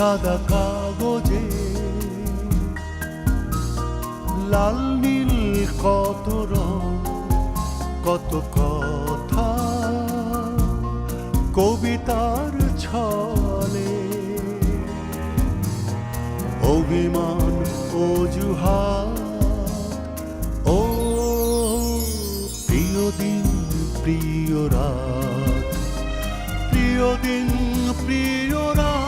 সাদা কাগজে লাল নীল কত রং, কত কথা কবিতার ছলে, অভিমান অজুহাত। ও প্রিয় দিন প্রিয় রাত, প্রিয় দিন প্রিয় রাত।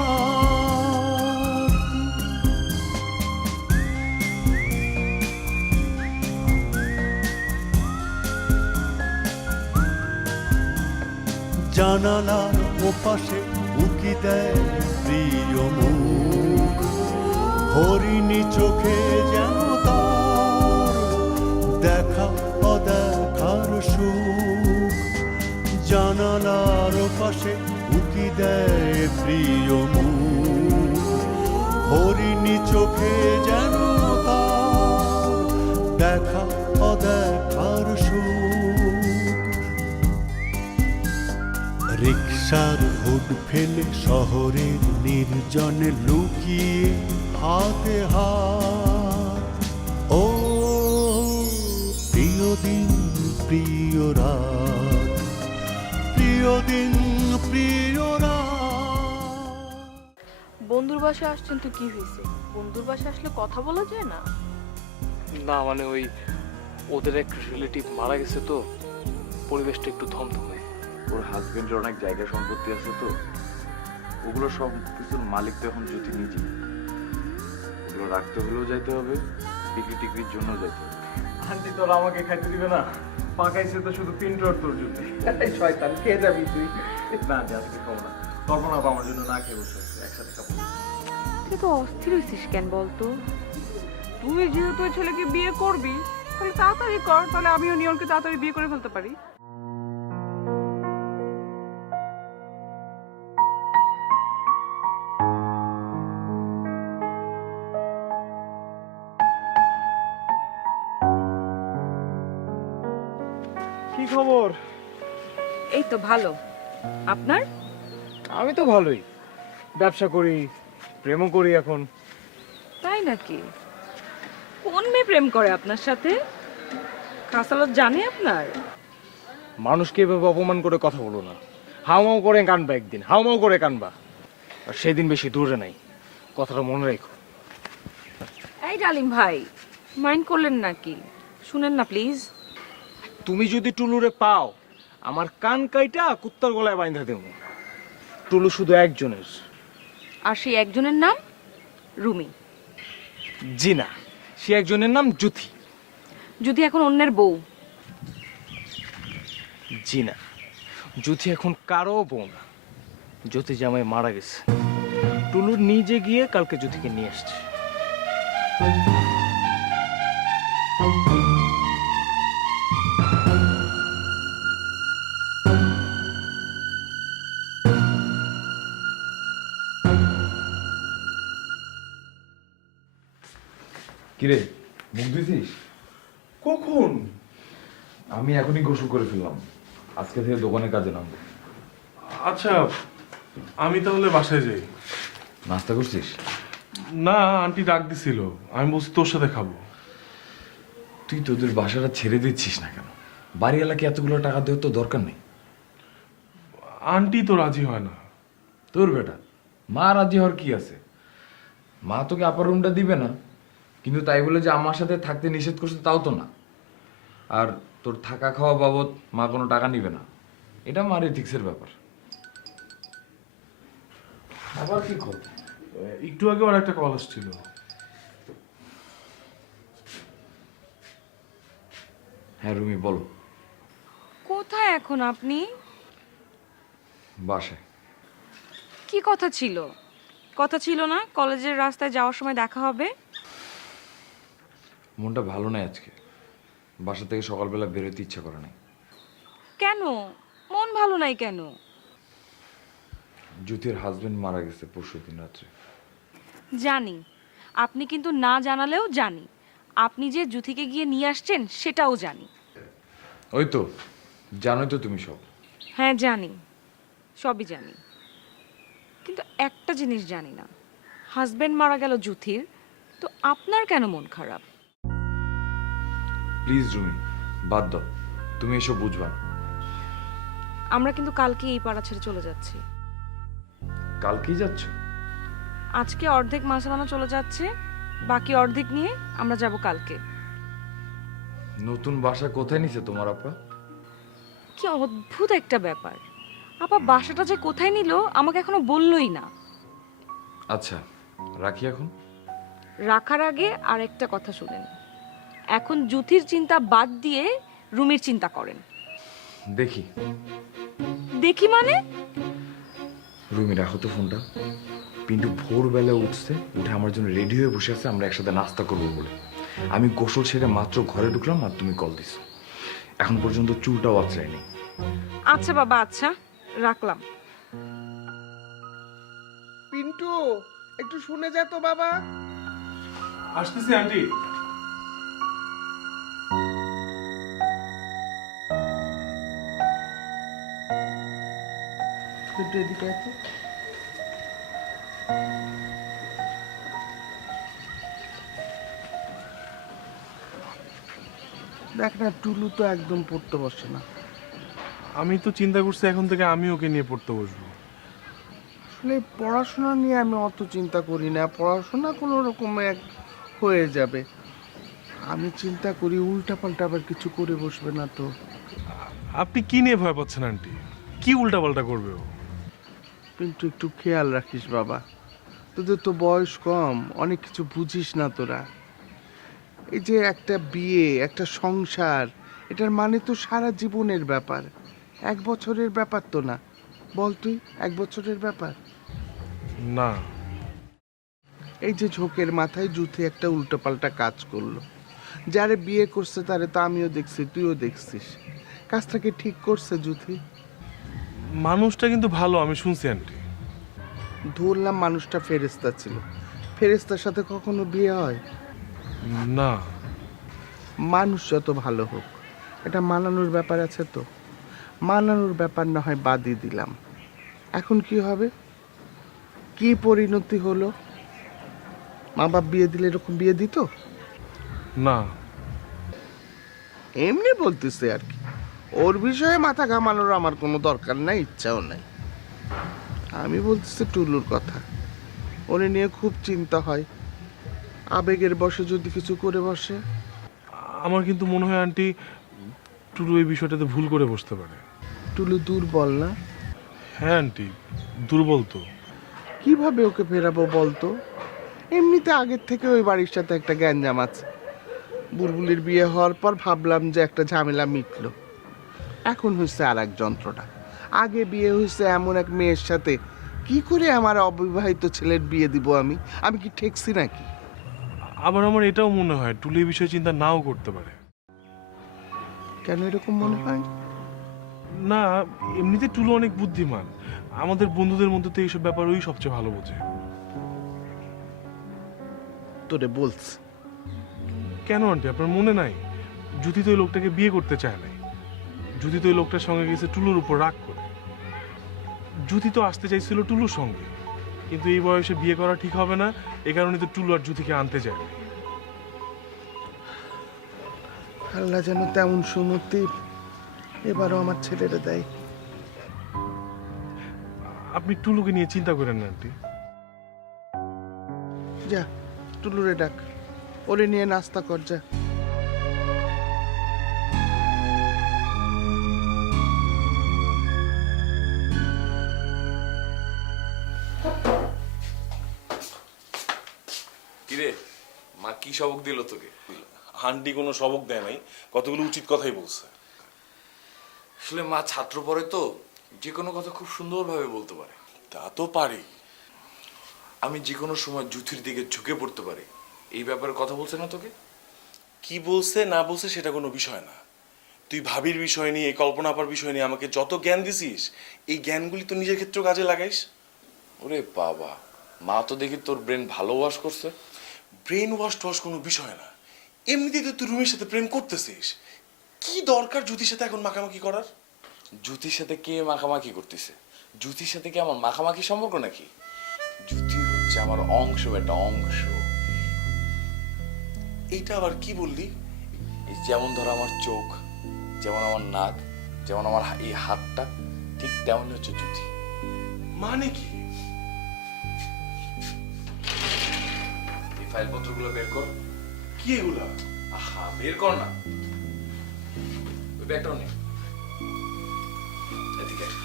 জানালার ওপাশে উকি দেয় প্রিয় মুখ, হরিণী চোখে যেন তার দেখা অদেখার সুখ। জানালার ওপাশে উকি দেয় প্রিয় মুখ, হরিণী চোখে যেন তার দেখা অদেখার সুখ। রিকশার হুড ফেলে শহরের নির্জনে লুকিয়ে হাতে হাত। ও প্রিয় দিন প্রিয় রাত, প্রিয় দিন প্রিয় রাত। বন্ধুর বাসায় আসছেন তো কি হয়েছে? বন্ধুর বাসায় আসলে কথা বলা যায় না? না মানে ওই ওদের এক রিলেটিভ মারা গেছে তো পরিবেশটা একটু থমথমে। ওর হাজবেন্ডের অনেক জায়গা সম্পত্তি আছে তো, ওগুলো সব কিছুর মালিক তো এখন জ্যোতি নিজে। ওগুলো রাখতে হলেও যাইতে হবে, বিক্রি টিক্রির জন্য যাইতে হবে। আন্টি তোর আমাকে খাইতে দিবে না, পাকাইছে তো শুধু পিন্টর তোর জন্য। শয়তান, খেয়ে যাবি তুই। না যে আজকে খাবো না, কল্পনা আমার জন্য না খেয়ে বসে আছে, একসাথে খাবো। তুই তো অস্থির হয়েছিস কেন বলতো? তুই যেহেতু ওই ছেলেকে বিয়ে করবি তাহলে তাড়াতাড়ি কর, তাহলে আমিও নিয়নকে তাড়াতাড়ি বিয়ে করে ফেলতে পারি। কি খবর? এই তো ভালো, আপনার? আমি তো ভালোই, ব্যবসা করি, প্রেমও করি এখন। তাই নাকি? কোন মেয়ে প্রেম করে আপনার সাথে? খাসালত জানে আপনার? মানুষকে এভাবে অপমান করে কথা বলো না। হাউমাউ করে কানবা একদিন, হাউমাউ করে কানবা, আর সেদিন বেশি দূরে নাই, কথাটা মনে রেখো। এই ডালিম ভাই, মাইন্ড করলেন নাকি? শুনেন না প্লিজ। তুমি যদি টুলুরে পাও, আমার কান কাইটা কুত্তার গলায় বাইন্ধা দেবো। টুলু শুধু একজনের। আর সেই একজনের নাম রুমি। জি না, সে একজনের নাম জ্যোতি। যদি এখন অন্যের বউ। জি না, জ্যোতি এখন কারো বউ না। জ্যোতি জামাই মারা গেছে, টুলুর নিজে গিয়ে কালকে জ্যোতিকে নিয়ে আসছে। কিরে, মুখ দিছিস? কখন? আমি এখনই গোসল করে ফেললাম, আজকে থেকে দোকানে কাজে নামবো। আচ্ছা, আমি তাহলে বাসায় যাই। নাস্তা করছিস? না, আন্টি ডাক দিছিল, আমি বলছি তোর সাথে খাবো। তুই তোদের বাসাটা ছেড়ে দিচ্ছিস না কেন? বাড়ি এলাকায় এতগুলো টাকা দেওয়ার তো দরকার নেই। আন্টি তো রাজি হয় না। তোর বেটা, মা রাজি হওয়ার কি আছে? মা তোকে আপার রুমটা দিবে না, কিন্তু তাই বলে যে আমার সাথে থাকতে নিষেধ করছে তাও তো না। আর তোর থাকা খাওয়া বাবদ মা কোনো টাকা নিবে না, এটা মার এথিক্সের ব্যাপার। আবার কি কর? একটু আগে ওর একটা কল আসছিল। হ্যাঁ রুমি, বলো। কোথায় এখন আপনি? বাসায়। কি কথা ছিল? কথা ছিল না কলেজের রাস্তায় যাওয়ার সময় দেখা হবে? মনটা ভালো নাই আজকে, বাসা থেকে সকালবেলা বেরোতে ইচ্ছা করে নাই। কেন মন ভালো নাই কেন? জ্যোতির হাজবেন্ড মারা গেছে পরশুদিন রাত্রে। জানি, আপনি কিন্তু না জানালেও জানি। আপনি যে জ্যোতিকে গিয়ে নিয়ে আসছেন সেটাও জানি। ওই তো, জানোই তো তুমি সব। হ্যাঁ জানি, সবই জানি, কিন্তু একটা জিনিস জানি না। হাজবেন্ড মারা গেল জুথির, তো আপনার কেন মন খারাপ? প্লিজ রুমি, বাদ দাও, তুমি এসব বুঝবা না। আমরা কিন্তু কালকে এই পাড়া ছেড়ে চলে যাচ্ছি। কালকেই যাচ্ছ? আজকে অর্ধেক মাসালানা চলে যাচ্ছে, বাকি অর্ধেক নিয়ে আমরা যাব কালকে। নতুন বাসা কোথায় নিছে তোমার আপা? কি অদ্ভুত একটা ব্যাপার, আপা বাসাটা যে কোথায় নিল আমাকে এখনো বললোই না। আচ্ছা, রাখি এখন। রাখার আগে আর একটা কথা শুনেন, এখন জুথির চিন্তা বাদ দিয়ে রুমির চিন্তা করেন। দেখি। দেখি মানে? রুমি, রাখো তো ফোনটা। পিন্টু ভোরবেলা উঠছে, উঠে আমার জন্য রেডি হয়ে বসে আছে আমরা একসাথে নাস্তা করবো বলে। আমি গোসল সেরে মাত্র ঘরে ঢুকলাম আর তুমি কল দিছো। এখন পর্যন্ত চুলটাও আঁচড়ায়নি। আচ্ছা বাবা, আচ্ছা রাখলাম। পিন্টু, একটু শুনে যা তো বাবা। আসতেছি আন্টি। একটু এদিকে আয় তো। দেখ না, টুলু তো একদম পড়তে বসে না। আমি তো চিন্তা করছি এখন থেকে আমি ওকে নিয়ে পড়তে বসবো। আসলে পড়াশোনা নিয়ে আমি অত চিন্তা করি না, পড়াশোনা কোনো রকমে হয়ে যাবে। আমি চিন্তা করি উল্টাপাল্টা আবার কিছু করে বসবে না তো। আপনি কি নিয়ে ভয় পাচ্ছেন আন্টি? কি উল্টাপাল্টা করবে ও? কিন্তু একটু খেয়াল রাখিস বাবা, তোদের তো বয়স কম, অনেক কিছু বুঝিস না তোরা। এই যে একটা বিয়ে, একটা সংসার, এটার মানে তো সারা জীবনের ব্যাপার, 1 বছরের ব্যাপার তো না। বল তুই, 1 বছরের ব্যাপার? না। এই যে ঝোঁকের মাথায় জুথি একটা উল্টোপাল্টা কাজ করলো, যারে বিয়ে করছে তারে তো আমিও দেখছি, তুইও দেখছিস। কাজটাকে ঠিক করছে জুথি? মানুষটা কিন্তু ভালো, আমি শুনছি আন্টি। ধরলাম মানুষটা ফেরেশতা ছিল, ফেরেশতার সাথে কখনো বিয়ে হয়? না। মানুষ যত ভালো হোক, এটা মানানোর ব্যাপার আছে তো। মানানোর ব্যাপার না হয় বাদই দিলাম, এখন কি হবে? কি পরিণতি হলো? মা বাপ বিয়ে দিলে এরকম বিয়ে দিত? না। এমনি বলতেছে আর কি, ওর বিষয়ে মাথা ঘামানোর আমার কোনো দরকার নাই, ইচ্ছাও নাই। আমি বলতেছি টুলুর কথা, ওরে নিয়ে খুব চিন্তা হয়। আবেগের বশে যদি কিছু করে বসে। আমার কিন্তু মনে হয় আন্টি টুলু এই বিষয়টাতে ভুল করে বসতে পারে। টুলু দুর্বল না? হ্যাঁ আন্টি, দুর্বল তো। কিভাবে ওকে ফেরাবো বলতো? এমনিতে আগের থেকে ওই বাড়ির সাথে একটা গ্যাঞ্জাম আছে। বুলবুলির বিয়ে হওয়ার পর ভাবলাম যে একটা ঝামেলা মিটলো, এখন হচ্ছে আর এক যন্ত্রণা। আগে বিয়ে হয়েছে এমন এক মেয়ের সাথে, কি করে আমার অবিবাহিত ছেলের বিয়ে দিব আমি? আমি কি ঠেকছি নাকি? আবার আমার এটাও মনে হয় টুলু এই বিষয়ে চিন্তা নাও করতে পারে। কেন এরকম মনে হয়? না, এমনিতে টুলু অনেক বুদ্ধিমান। আমাদের বন্ধুদের মধ্যে তো এইসব ব্যাপার ওই সবচেয়ে ভালো বোঝে। তোরে বলছি। কেন আন্টি, আপনার মনে নাই? জুতি তো ওই লোকটাকে বিয়ে করতে চায় নাই। জুতি তো ওই লোকটার সঙ্গে গেছে টুলুর উপর রাগ করে। জুতি তো আসতে চাইছিল টুলুর সঙ্গে, কিন্তু এই বয়সে বিয়ে করা ঠিক হবে না, এই কারণে তো টুলু আর জুতিকে আনতে যায় না। আল্লাহ যেন তেমন সুমতি এবারও আমার ছেলেরা দেয়। আপনি টুলুকে নিয়ে চিন্তা করেন না আন্টি। যা, টুলুরে ডাক, ওরে নিয়ে নাস্তা কর যা। কিরে, মা কি সবক দিল তোকে? আন্টি কোনো সবক দেয় নাই, কতগুলো উচিত কথাই বলছে। আসলে মা ছাত্র পড়ে তো, যে কোনো কথা খুব সুন্দরভাবে বলতে পারে। তা তো পারি। আমি যে কোনো সময় জুথির দিকে ঝুঁকে পড়তে পারি, এই ব্যাপারে কথা বলছে না তোকে? কি বলছে না বলছে সেটা কোনো বিষয় না। তুই ভাবির বিষয় নিয়ে, এই কল্পনাপার বিষয় নিয়ে আমাকে যত জ্ঞান দিছিস, এই জ্ঞানগুলি তো নিজের ক্ষেত্রেও কাজে লাগাইস। ওরে বাবা, মা তো দেখি তোর ব্রেন ভালো ওয়াশ করছে। ব্রেন ওয়াশ টওয়াশ কোনো বিষয় না। এমনিতেই তো তুই রুমের সাথে প্রেম করতেছিস, কি দরকার জ্যোতির সাথে এখন মাখামাখি করার? জুথির সাথে কে মাখামাখি করতেছে? জুথির সাথে কি আমার মাখামাখি সম্পর্ক নাকি? জুথির হচ্ছে হচ্ছে আমার অংশ, একটা অংশ। এইটা আবার কি বললি? এই যেমন ধরো আমার চোখ, যেমন আমার নাক, যেমন আমার এই হাতটা, ঠিক তেমনই হচ্ছে জুথি। মানে কি? এই ফাইলপত্রগুলো বের কর। কি এগুলা? আহা, বের কর না। ওই ব্যাগটাও নে। এদিকে আয়।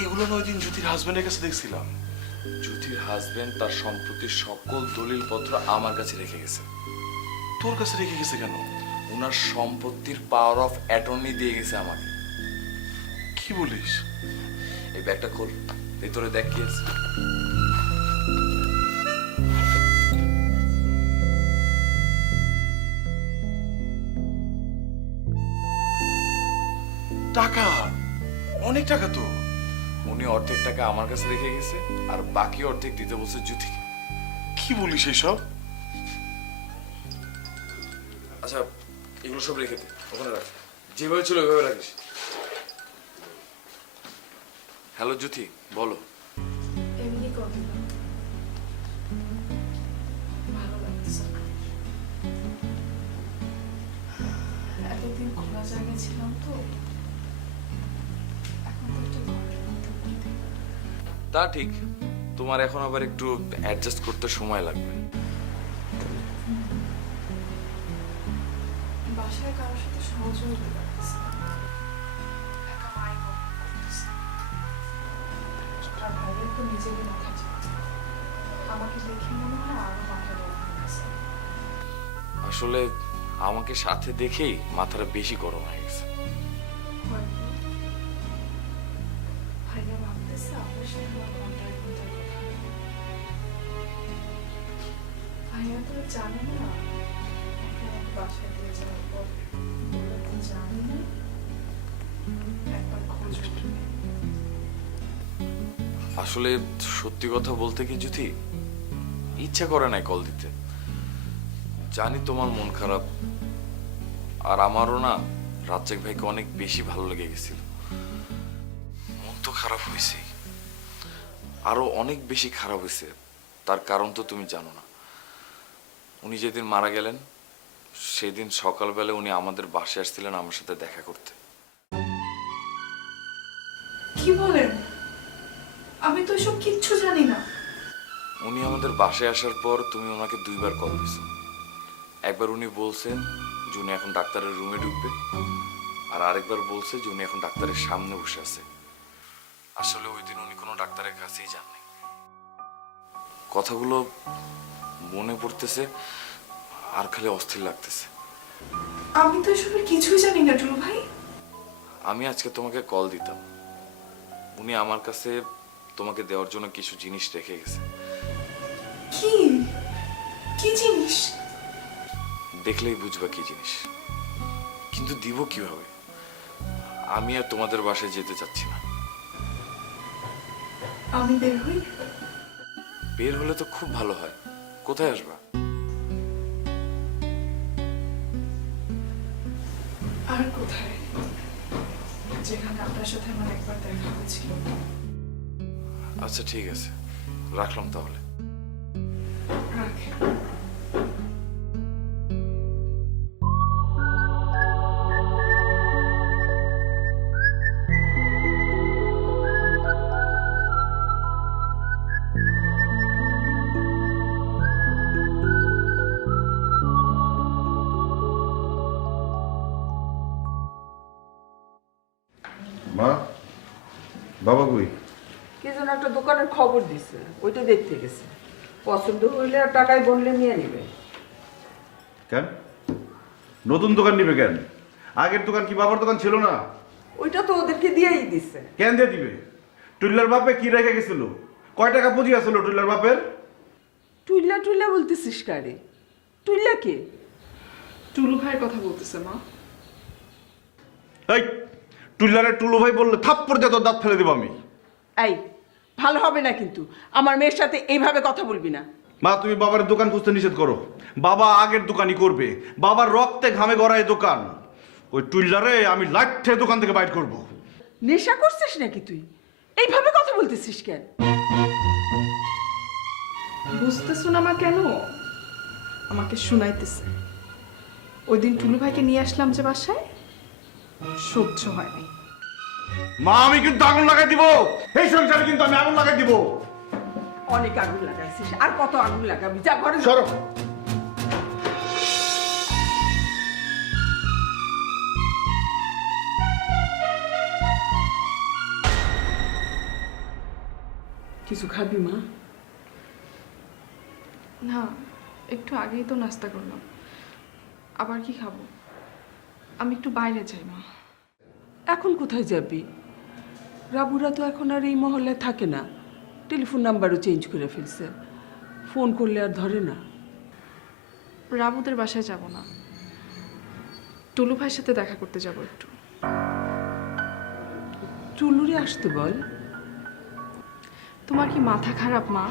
এগুলো না ওই দিন জ্যোতির হাজবেন্ডের কাছে দেখছিলাম। জ্যোতির হাজবেন্ড তার সম্পত্তির সকল দলিলপত্র আমার কাছে রেখে গেছে। তোর কাছে রেখে গেছে কেন? ওনার সম্পত্তির পাওয়ার অফ অ্যাটর্নি দিয়ে গেছে আমাকে। কি বলিস? এই ব্যাগটা খোল, ভেতরে দেখ কি আছে। টাকা, অনেক টাকা তো। উনি অর্ধেক টাকা আমার কাছে রেখে গেছে, আর বাকি অর্ধেক দিতে বলছে জ্যোতিকে। কি বলিস এইসব? আচ্ছা, এগুলো সব রেখে দে, ওখানে রাখ। যেভাবে ছিল ওইভাবে রাখিস। হ্যালো জ্যোতি, বলো। এমনি কথা ভালো লাগছে। এতদিন খোলা জায়গায় ছিলাম তো, এখন তো একটু ঘরের মধ্যে বন্দি। তা ঠিক, তোমার এখন আবার একটু অ্যাডজাস্ট করতে সময় লাগবে। বাসায় কারোর সাথে সহজে হতে পারতেছে না। একা মাই বকবক করতেছে। আর ভাইয়ের তো নিজেরই মাথা চিন্তা। আমাকে দেখে মনে হয় আরো মাথা গরম হয়ে গেছে। আসলে আমাকে সাথে দেখেই মাথাটা বেশি গরম হয়ে গেছে। হয়তো ভাইয়া ভাবতেছে আপনার সাথে আমার ঘন্টায় ঘন্টায় কথা বলবো। ভাইয়া তো জানে না আপনি আমাকে বাসায় দিয়ে যাওয়ার পর বললো কি জানি না, একবার খোঁজ করবে। আসলে সত্যি কথা বলতে কি জ্যোতি, ইচ্ছা করে নাই কল দিতে। জানি তোমার মন খারাপ, আর আমারও না রাজ্জাক ভাইকে অনেক বেশি ভালো লেগে গেছিল। মন তো খারাপ হয়েছেই, আরো অনেক বেশি খারাপ হয়েছে। তার কারণ তো তুমি জানো না। উনি যেদিন মারা গেলেন সেদিন সকালবেলা উনি আমাদের বাসায় আসছিলেন আমার সাথে দেখা করতে। কি বলেন? আমি তো এসব কিচ্ছু জানি না। উনি আমাদের বাসায় আসার পর তুমি ওনাকে 2 বার কল দিছো। একবার উনি বলছেন যে উনি এখন ডাক্তারের রুমে ঢুকবে, আর আরেকবার বলছে যে উনি এখন ডাক্তারের সামনে বসে আছে। আসলে ওই দিন উনি কোনো ডাক্তারের কাছেই যান নাই। কথাগুলো মনে পড়তেছে আর খালি অস্থির লাগতেছে। আমি তো এসবের কিছুই জানি না টুলু ভাই। আমি আজকে তোমাকে কল দিতাম, উনি আমার কাছে তোমাকে দেওয়ার জন্য কিছু জিনিস রেখে গেছে। কি কি জিনিস? দেখলেই বুঝবা কি জিনিস, কিন্তু দিব কিভাবে? আমি আর তোমাদের বাসায় যেতে চাচ্ছি না। আমি বের হই। বের হলে তো খুব ভালো হয়। কোথায় আসবা? আর কোথায়? যেখানে আপনার সাথে আমার একবার দেখা হয়েছিল। আচ্ছা ঠিক আছে, রাখলাম তাহলে। রাখেন। মা, বাবা কই? কি যেন একটা দোকানের খবর দিছে, ওইটা দেখতে গেছে। পছন্দ হইলে আর টাকায় বললে নিয়ে নিবে। কেন নতুন দোকান নিবে কেন? আগের দোকান কি বাবার দোকান ছিল না? ওইটা তো ওদেরকে দিয়েই দিছে। কেন দিয়ে দিবে? টুল্লার বাপে কি রেখে গেছিল? কয় টাকা পুঁজি আছিল টুল্লার বাপের? টুইল্লা টুইল্লা বলতেছিস কারে? টুইল্লা কে? টুলু ভাইয়ের কথা বলতেছে মা। এই টুল্লারে টুলু ভাই বললে থাপ্পড় দিয়ে তোর দাঁত ফেলে দেবো আমি। এই ভালো হবে না কিন্তু, আমার মেয়ের সাথে এইভাবে কথা বলবি না। মা, তুমি বাবার দোকান খুঁজতে নিষেধ করো। বাবা আগের দোকানই করবে, বাবার রক্তে ঘামে গড়া এই দোকান। ওই টুল্লারে আমি লাঠে দোকান থেকে বাইর করব। নেশা করছিস নাকি তুই? এইভাবে কথা বলতেছিস কেন? বুঝতেছো না মা কেন আমাকে শুনাইতেছে? ওই দিন টুলু ভাইকে নিয়ে আসলাম যে বাসায়, সহ্য হয় নাই। মা আমি কিন্তু আগুন লাগাই দিব, এই সংসারে কিন্তু আমি আগুন লাগাই দিব। অনেক আগুন লাগাইছিস, আর কত আগুন লাগাবি? যা ঘরে যা। সরো। কিছু খাবি মা? না, একটু আগেই তো নাস্তা করলাম, আবার কি খাবো? আমি একটু বাইরে যাই মা। এখন কোথায় যাবি? রাবুরা তো এখন আর এই মহল্লে থাকে না, টেলিফোন নাম্বারও চেঞ্জ করে ফেলছে, ফোন করলে আর ধরে না। রাবুদের বাসায় যাব না, টুলু ভাইয়ের সাথে দেখা করতে যাব একটু। টুলুরে আসতে বল। তোমার কি মাথা খারাপ মা?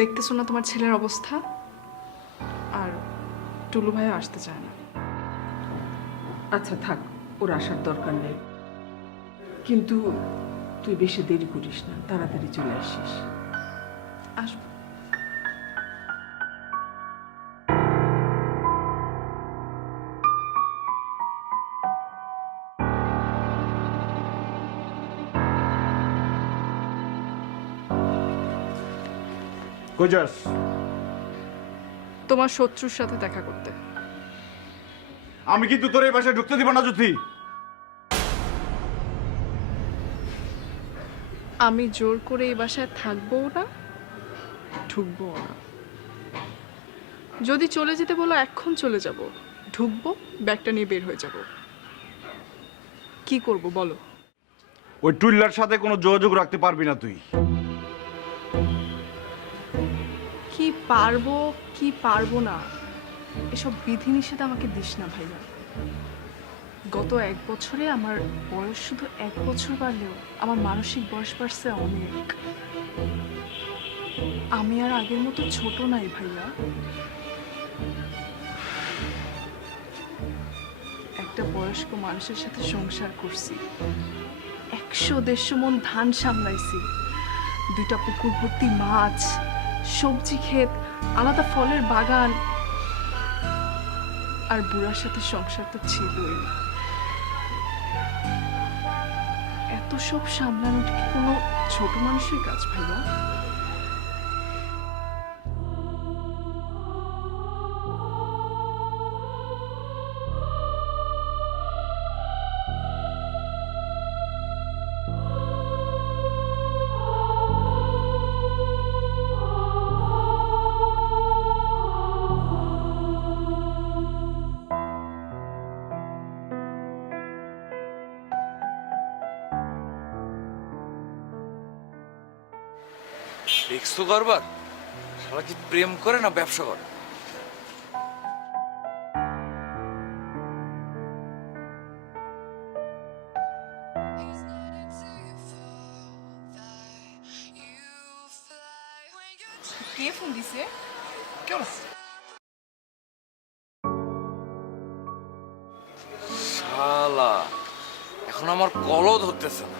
দেখতেছো না তোমার ছেলের অবস্থা? আর টুলু ভাইও আসতে চায় না। আচ্ছা থাক, ওর আসার দরকার নেই, কিন্তু তুই বেশি দেরি করিস না, তাড়াতাড়ি চলে আসিস। আসবো। কই যাস? তোমার শত্রুর সাথে দেখা করতে। আমি কিন্তু তোর এই বাসায় ঢুকতে দিব না জ্যোতি। আমি জোর করে এই বাসায় থাকবো না, ঢুকবো না। যদি চলে যেতে বলো এখন চলে যাব, ঢুকবো, ব্যাগটা নিয়ে বের হয়ে যাব। কি করব বলো? ওই টুইলার সাথে কোনো যোগাযোগ রাখতে পারবি না তুই। কি পারবো কি পারবো না এসব বিধিনিষেধ আমাকে দিস না ভাইয়া। গত 1 বছরে আমার বয়স শুধু 1 বছর বাড়লেও আমার মানসিক বয়স বাড়ছে অনেক। আমি আর আগের মতো ছোট নাই ভাইয়া। একটা বয়স্ক মানুষের সাথে সংসার করছি, 100-150 মন ধান সামলাইছি, 2টা পুকুর ভর্তি মাছ, সবজি ক্ষেত, আলাদা ফলের বাগান। আর বুড়ার সাথে সংসার তো ছিলই। এত সব সামলানোটা কি কোনো ছোট মানুষের কাজ ভাইয়া? দেখছো কারবার? শালা কি প্রেম করে না ব্যবসা করে? কে ফোন দিছে? শালা এখন আমার কলও ধরতেছে না।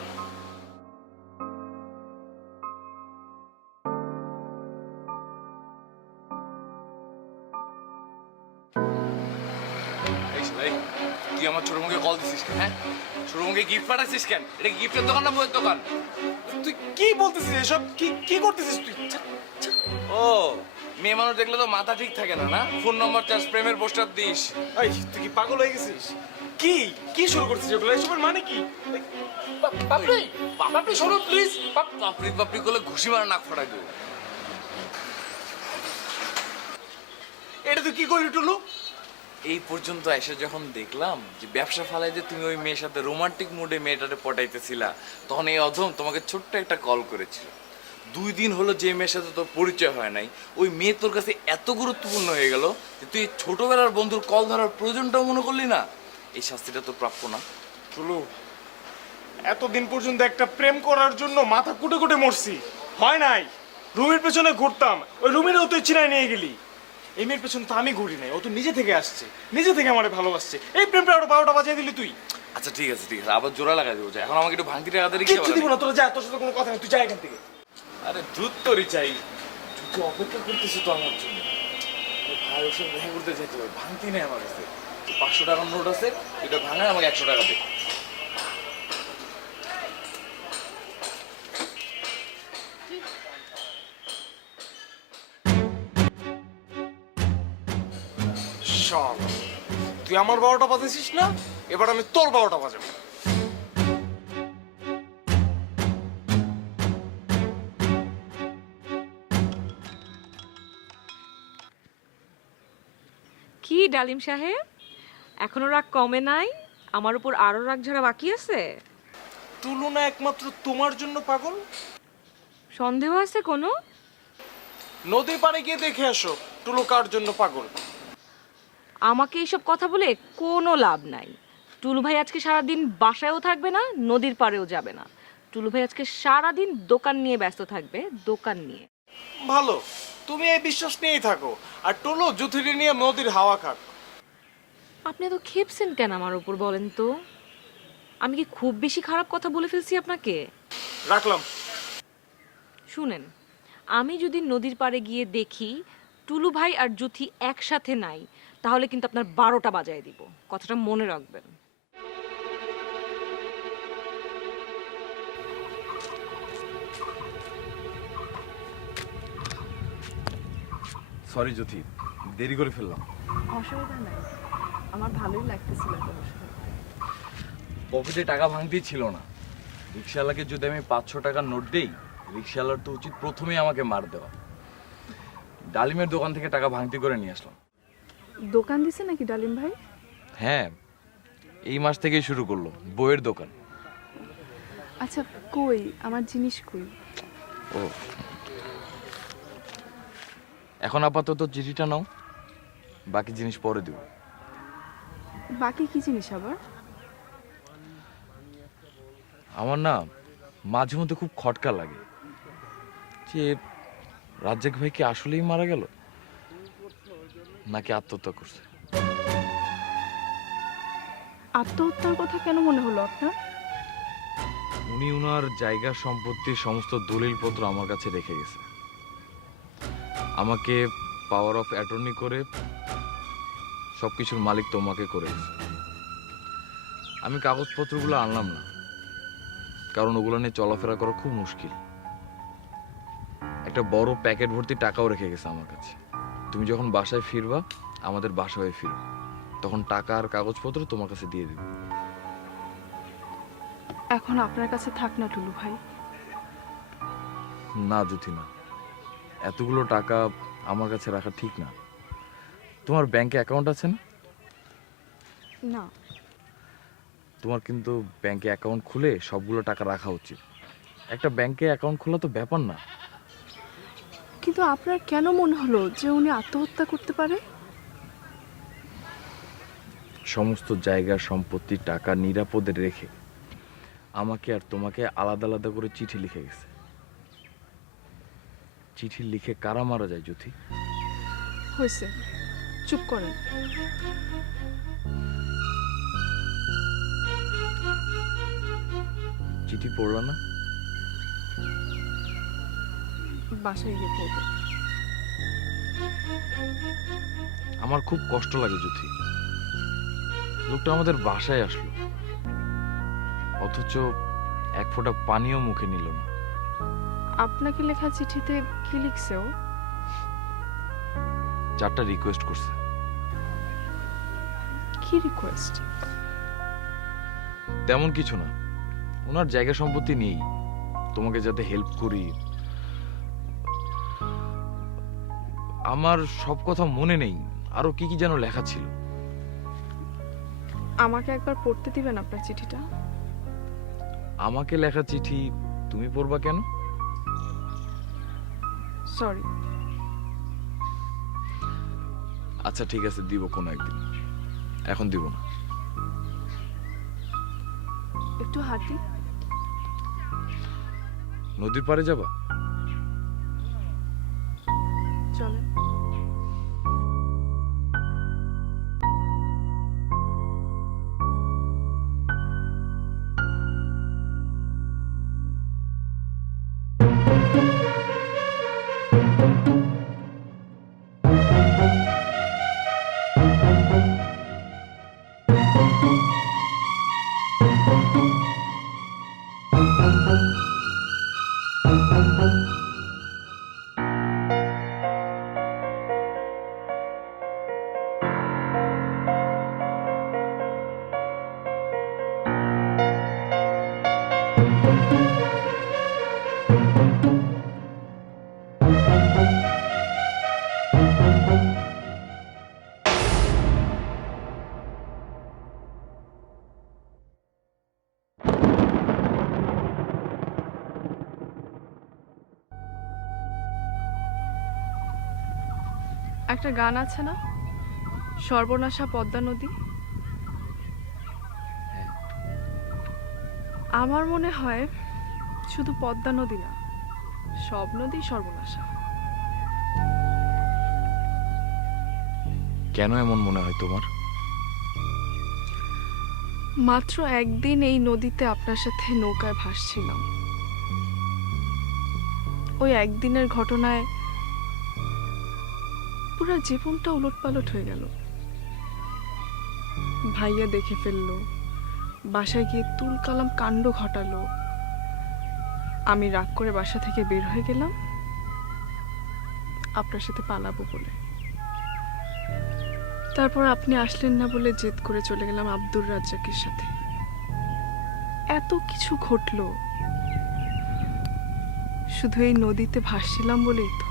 তুই আমার ছোট মুখে কল দিছিস কেন? হ্যাঁ, ছোট মুখে গিফট পাঠাইছিস কেন? এটা গিফটের দোকান না বইয়ের দোকান? তুই কি বলতেছিস এসব? কি কি করতেছিস তুই? ও, মেয়ে মানুষ দেখলে তো মাথা ঠিক থাকে না, না? ফোন নম্বর চাস, প্রেমের পোস্টার দিস। এই তুই কি পাগল হয়ে গেছিস? কি কি শুরু করছিস এগুলো? এসবের মানে কি? বাপরে বাপরে, শোনো প্লিজ। পাপড়ি পাপড়ি করলে ঘুষি মারা নাক ফাটাই দেবো। এটা তুই কি করলি টুলু? এই পর্যন্ত এসে যখন দেখলাম যে ব্যবসা ফালাই যে তুমি ওই মেয়ের সাথে রোমান্টিক মুডে মেয়েটারে পটাইতেছিলা, তখন এই অধম তোমাকে ছোট্ট একটা কল করেছিল। 2 দিন হলো যে মেয়ের সাথে তোর পরিচয় হয় নাই, ওই মেয়ে তোর কাছে এত গুরুত্বপূর্ণ হয়ে গেল যে তুই ছোটবেলার বন্ধুর কল ধরার প্রয়োজনটাও মনে করলি না। এই শাস্তিটা তো প্রাপ্য না। টুলু, এতদিন পর্যন্ত একটা প্রেম করার জন্য মাথা কুটে কুটে মরছি, হয় নাই। রুমের পেছনে ঘুরতাম, ওই রুমেরও তুই চিনায় নিয়ে গেলি। এই মেয়ের পেছনে তো আমি ঘুরি নাই, ও তো নিজে থেকে আসছে, নিজে থেকে আমারে ভালোবাসছে। এই প্রেমটা ওটা 12টা বাজিয়ে দিলি তুই। আচ্ছা ঠিক আছে ঠিক আছে, আবার জোড়া লাগাই দেবো। এখন আমাকে একটু ভাঙতি টাকা দিয়ে কিচ্ছু দিব না, তোরা যা, তোর সাথে কোনো কথা নেই, তুই যা এখান থেকে। আরে দুধ তোরই চাই। তুই অপেক্ষা করতেছিস তো আমার জন্য। ভাই ওর সাথে দেখা করতে যেতে হবে, ভাঙতি নেই আমার কাছে। 500 টাকার নোট আছে, এটা ভাঙায় আমাকে 100 টাকা দে। শালা, তুই আমার 12টা বাজেছিস না, এবার আমি তোর 12টা বাজাবো। কি ডালিম সাহেব, এখনো রাগ কমে নাই? আমার উপর আরো রাগ ঝাড়া বাকি আছে? তুলনা একমাত্র তোমার জন্য পাগল। সন্দেহ আছে কোনো? নদীর পাড়ে গিয়ে দেখে আসো টুলু কার জন্য পাগল। আমাকে এইসব কথা বলে কোনো লাভ নাই। টুলু ভাই আজকে সারাদিন বাসায়ও থাকবে না, নদীর পাড়েও যাবে না। টুলু ভাই আজকে সারাদিন দোকান নিয়ে ব্যস্ত থাকবে, দোকান নিয়ে। ভালো, তুমি এই বিশ্বাস নিয়েই থাকো, আর টুলু জুথিরি নিয়ে নদীর হাওয়া খাক। আপনি এত খেপছেন কেন আমার উপর বলেন তো? আমি কি খুব বেশি খারাপ কথা বলে ফেলছি আপনাকে? রাখলাম। শুনেন, আমি যদি নদীর পাড়ে গিয়ে দেখি টুলু ভাই আর জুথি একসাথে নাই, তাহলে কিন্তু আপনার 12টা বাজায় দিব। কথাটা মনে রাখবেন। সরি জ্যোতি, দেরি করে ফেললাম। অসুবিধা নাই, আমার ভালোই লাগতেছিল তোমার সাথে। পকেটে টাকা ভাঙতেই ছিল না। রিক্সাওয়ালাকে যদি আমি 500 টাকার নোট দেই, রিক্সাওয়ালার তো উচিত প্রথমেই আমাকে মার দেওয়া। ডালিমের দোকান থেকে টাকা ভাঙতি করে নিয়ে আসলাম। দোকান দিছে নাকি ডালিম ভাই? হ্যাঁ, এই মাস থেকেই শুরু করলো বইয়ের দোকান। আচ্ছা, কই আমার জিনিস কই? ও, এখন আপাতত চিঠিটা নাও, বাকি জিনিস পরে দেব। বাকি কি জিনিস আবার? আমার না মাঝে মধ্যে খুব খটকা লাগে যে রাজ্জাক ভাই কি আসলেই মারা গেল নাকি আত্মহত্যা করছে। আত্মহত্যার কথা কেন মনে হলো আপনার? উনি ওনার জায়গা সম্পত্তির সমস্ত দলিলপত্র আমার কাছে রেখে গেছে। আমাকে পাওয়ার অফ অ্যাটর্নি করে সবকিছুর মালিক তোমাকে করে গেছে। আমি কাগজপত্রগুলো আনলাম না, কারণ ওগুলো নিয়ে চলাফেরা করা খুব মুশকিল। একটা বড় প্যাকেট ভর্তি টাকাও রেখে গেছে আমার কাছে। তুমি যখন বাসায় ফিরবা, আমাদের বাসা হয়ে ফিরো, তখন টাকা আর কাগজপত্র তোমার কাছে দিয়ে দেব। এখন আপনার কাছে থাক না টুলু ভাই। না জ্যোতি, না, এতগুলো টাকা আমার কাছে রাখা ঠিক না। তোমার ব্যাংকে অ্যাকাউন্ট আছে না? না। তোমার কিন্তু ব্যাংকে অ্যাকাউন্ট খুলে সবগুলো টাকা রাখা উচিত। একটা ব্যাংকে অ্যাকাউন্ট খোলা তো ব্যাপার না। কিন্তু আপনার কেন মনে হলো যে উনি আত্মহত্যা করতে পারে? সমস্ত জায়গার সম্পত্তি টাকা নিরাপদে রেখে আমাকে আর তোমাকে আলাদা আলাদা করে চিঠি লিখে গেছে। চিঠি লিখে কারা মারা যায় জ্যোতি? হয়েছে, চুপ করেন। চিঠি পড়লা না? বাসায় গিয়ে পড়বো। আমার খুব কষ্ট লাগে জ্যোতি। লোকটা আমাদের বাসায় আসলো, অথচ এক ফোঁটা পানিও মুখে নিল না। আপনাকে লেখা চিঠিতে কি লিখছে ও? 4টা রিকোয়েস্ট করছে। কি রিকোয়েস্ট? তেমন কিছু না, ওনার জায়গা সম্পত্তি নেই, তোমাকে যাতে হেল্প করি। আমার সব কথা মনে নেই, আরো কি কি যেন লেখা ছিল। আমাকে একবার পড়তে দিবেন আপনার চিঠিটা? আমাকে লেখা চিঠি তুমি পড়বা কেন? সরি। আচ্ছা ঠিক আছে, দিব কোনো একদিন, এখন দিব না। একটু হাঁটি। নদীর পাড়ে যাবা? চলেন। একটা গান আছে না, সর্বনাশা পদ্মা নদী? আমার মনে হয় শুধু পদ্মা নদী না, সব নদী সর্বনাশা। কেন এমন মনে হয় তোমার? মাত্র একদিন এই নদীতে আপনার সাথে নৌকায় ভাসছিলাম। ওই একদিনের ঘটনায় পুরো জীবনটা উলটপালট হয়ে গেল। ভাইয়া দেখে ফেললো, বাসায় গিয়ে তুলকালাম কাণ্ড ঘটালো। আমি রাগ করে বাসা থেকে বের হয়ে গেলাম আপনার সাথে পালাবো বলে। তারপর আপনি আসলেন না বলে জেদ করে চলে গেলাম আব্দুর রাজ্জাকের সাথে। এত কিছু ঘটলো শুধু এই নদীতে ভাসছিলাম বলেই তো।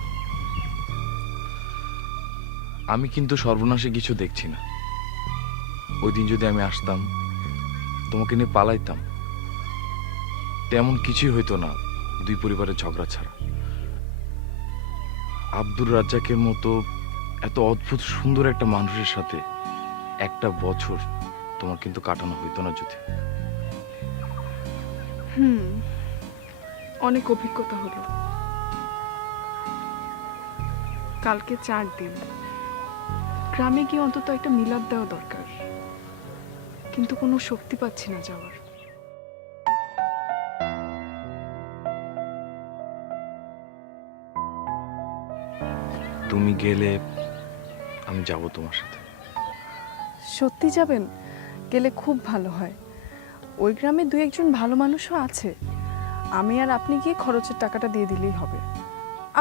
আমি কিন্তু সর্বনাশে কিছু দেখছি না। ওই দিন যদি আমি আসতাম, তোমাকে নিয়ে পালাইতাম, তেমন কিছুই হইতো না দুই পরিবারের ঝগড়া ছাড়া। আব্দুর রাজ্জাকের মতো এত অদ্ভুত সুন্দর একটা মানুষের সাথে একটা বছর তোমার কিন্তু কাটানো হইতো না যদি। অনেক অভিজ্ঞতা হলো। কালকে 4 দিন, গ্রামে গিয়ে অন্তত একটা মিলাদ দেওয়া দরকার, কিন্তু কোনো শক্তি পাচ্ছি না যাওয়ার। তুমি গেলে আমি যাব তোমার সাথে। সত্যি যাবেন? গেলে খুব ভালো হয়। ওই গ্রামে 2-1 ভালো মানুষও আছে। আমি আর আপনি গিয়ে খরচের টাকাটা দিয়ে দিলেই হবে।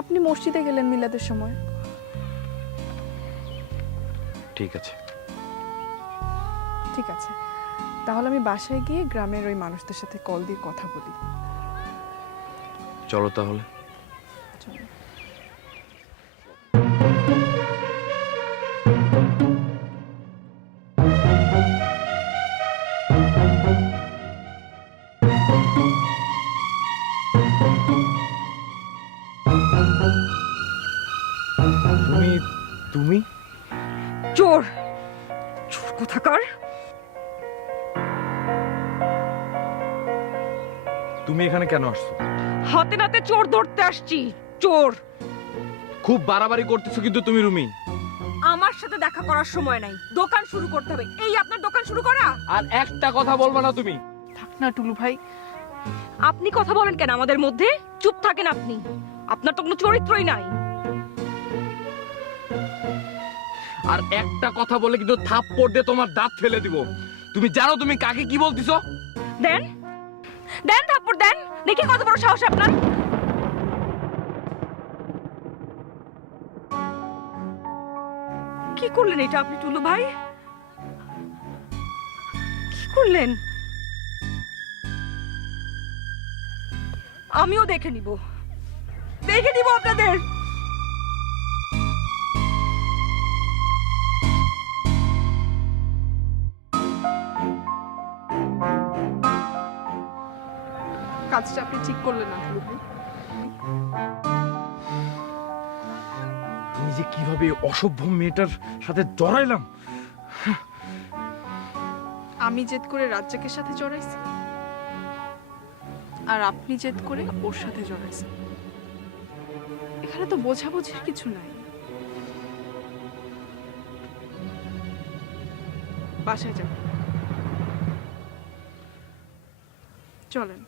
আপনি মসজিদে গেলেন মিলাদের সময়। ঠিক আছে। ঠিক আছে, তাহলে আমি বাসায় গিয়ে গ্রামের ওই মানুষদের সাথে কল দিয়ে কথা বলি। চলো তাহলে। চলো। তুমি চোর, চোর কোথাকার! তুমি এখানে কেন আসছো? হাতে নাতে চোর ধরতে আসছি। চোর! খুব বাড়াবাড়ি করতেছো কিন্তু তুমি রুমি। আমার সাথে দেখা করার সময় নাই, দোকান শুরু করতে হবে। এই আপনার দোকান শুরু করা? আর একটা কথা বলবা না তুমি। থাক না টুলু ভাই। আপনি কথা বলেন কেন আমাদের মধ্যে? চুপ থাকেন আপনি। আপনার তো কোনো চরিত্রই নাই। আর একটা কথা বলে কিন্তু থাপ্পড় দিয়ে তোমার দাঁত ফেলে দিব। তুমি জানো তুমি কাকে কি বলতিছো? দেন দেন থাপ্পড় দেন, দেখি কত বড় সাহস আপনার। কি করলেন এটা আপনি টুলু ভাই? কি করলেন? আমিও দেখে নিব আপনাদের। কাজটা আপনি ঠিক করলেন না টুলু ভাই। আমি যে কিভাবে অসভ্য মেয়েটার সাথে জড়াইলাম। আমি জেদ করে রাজ্জাকের সাথে জড়াইছি, আর আপনি জেদ করে ওর সাথে জড়াইছেন। এখানে তো বোঝাবুঝির কিছু নাই। বাসায় যাব, চলেন।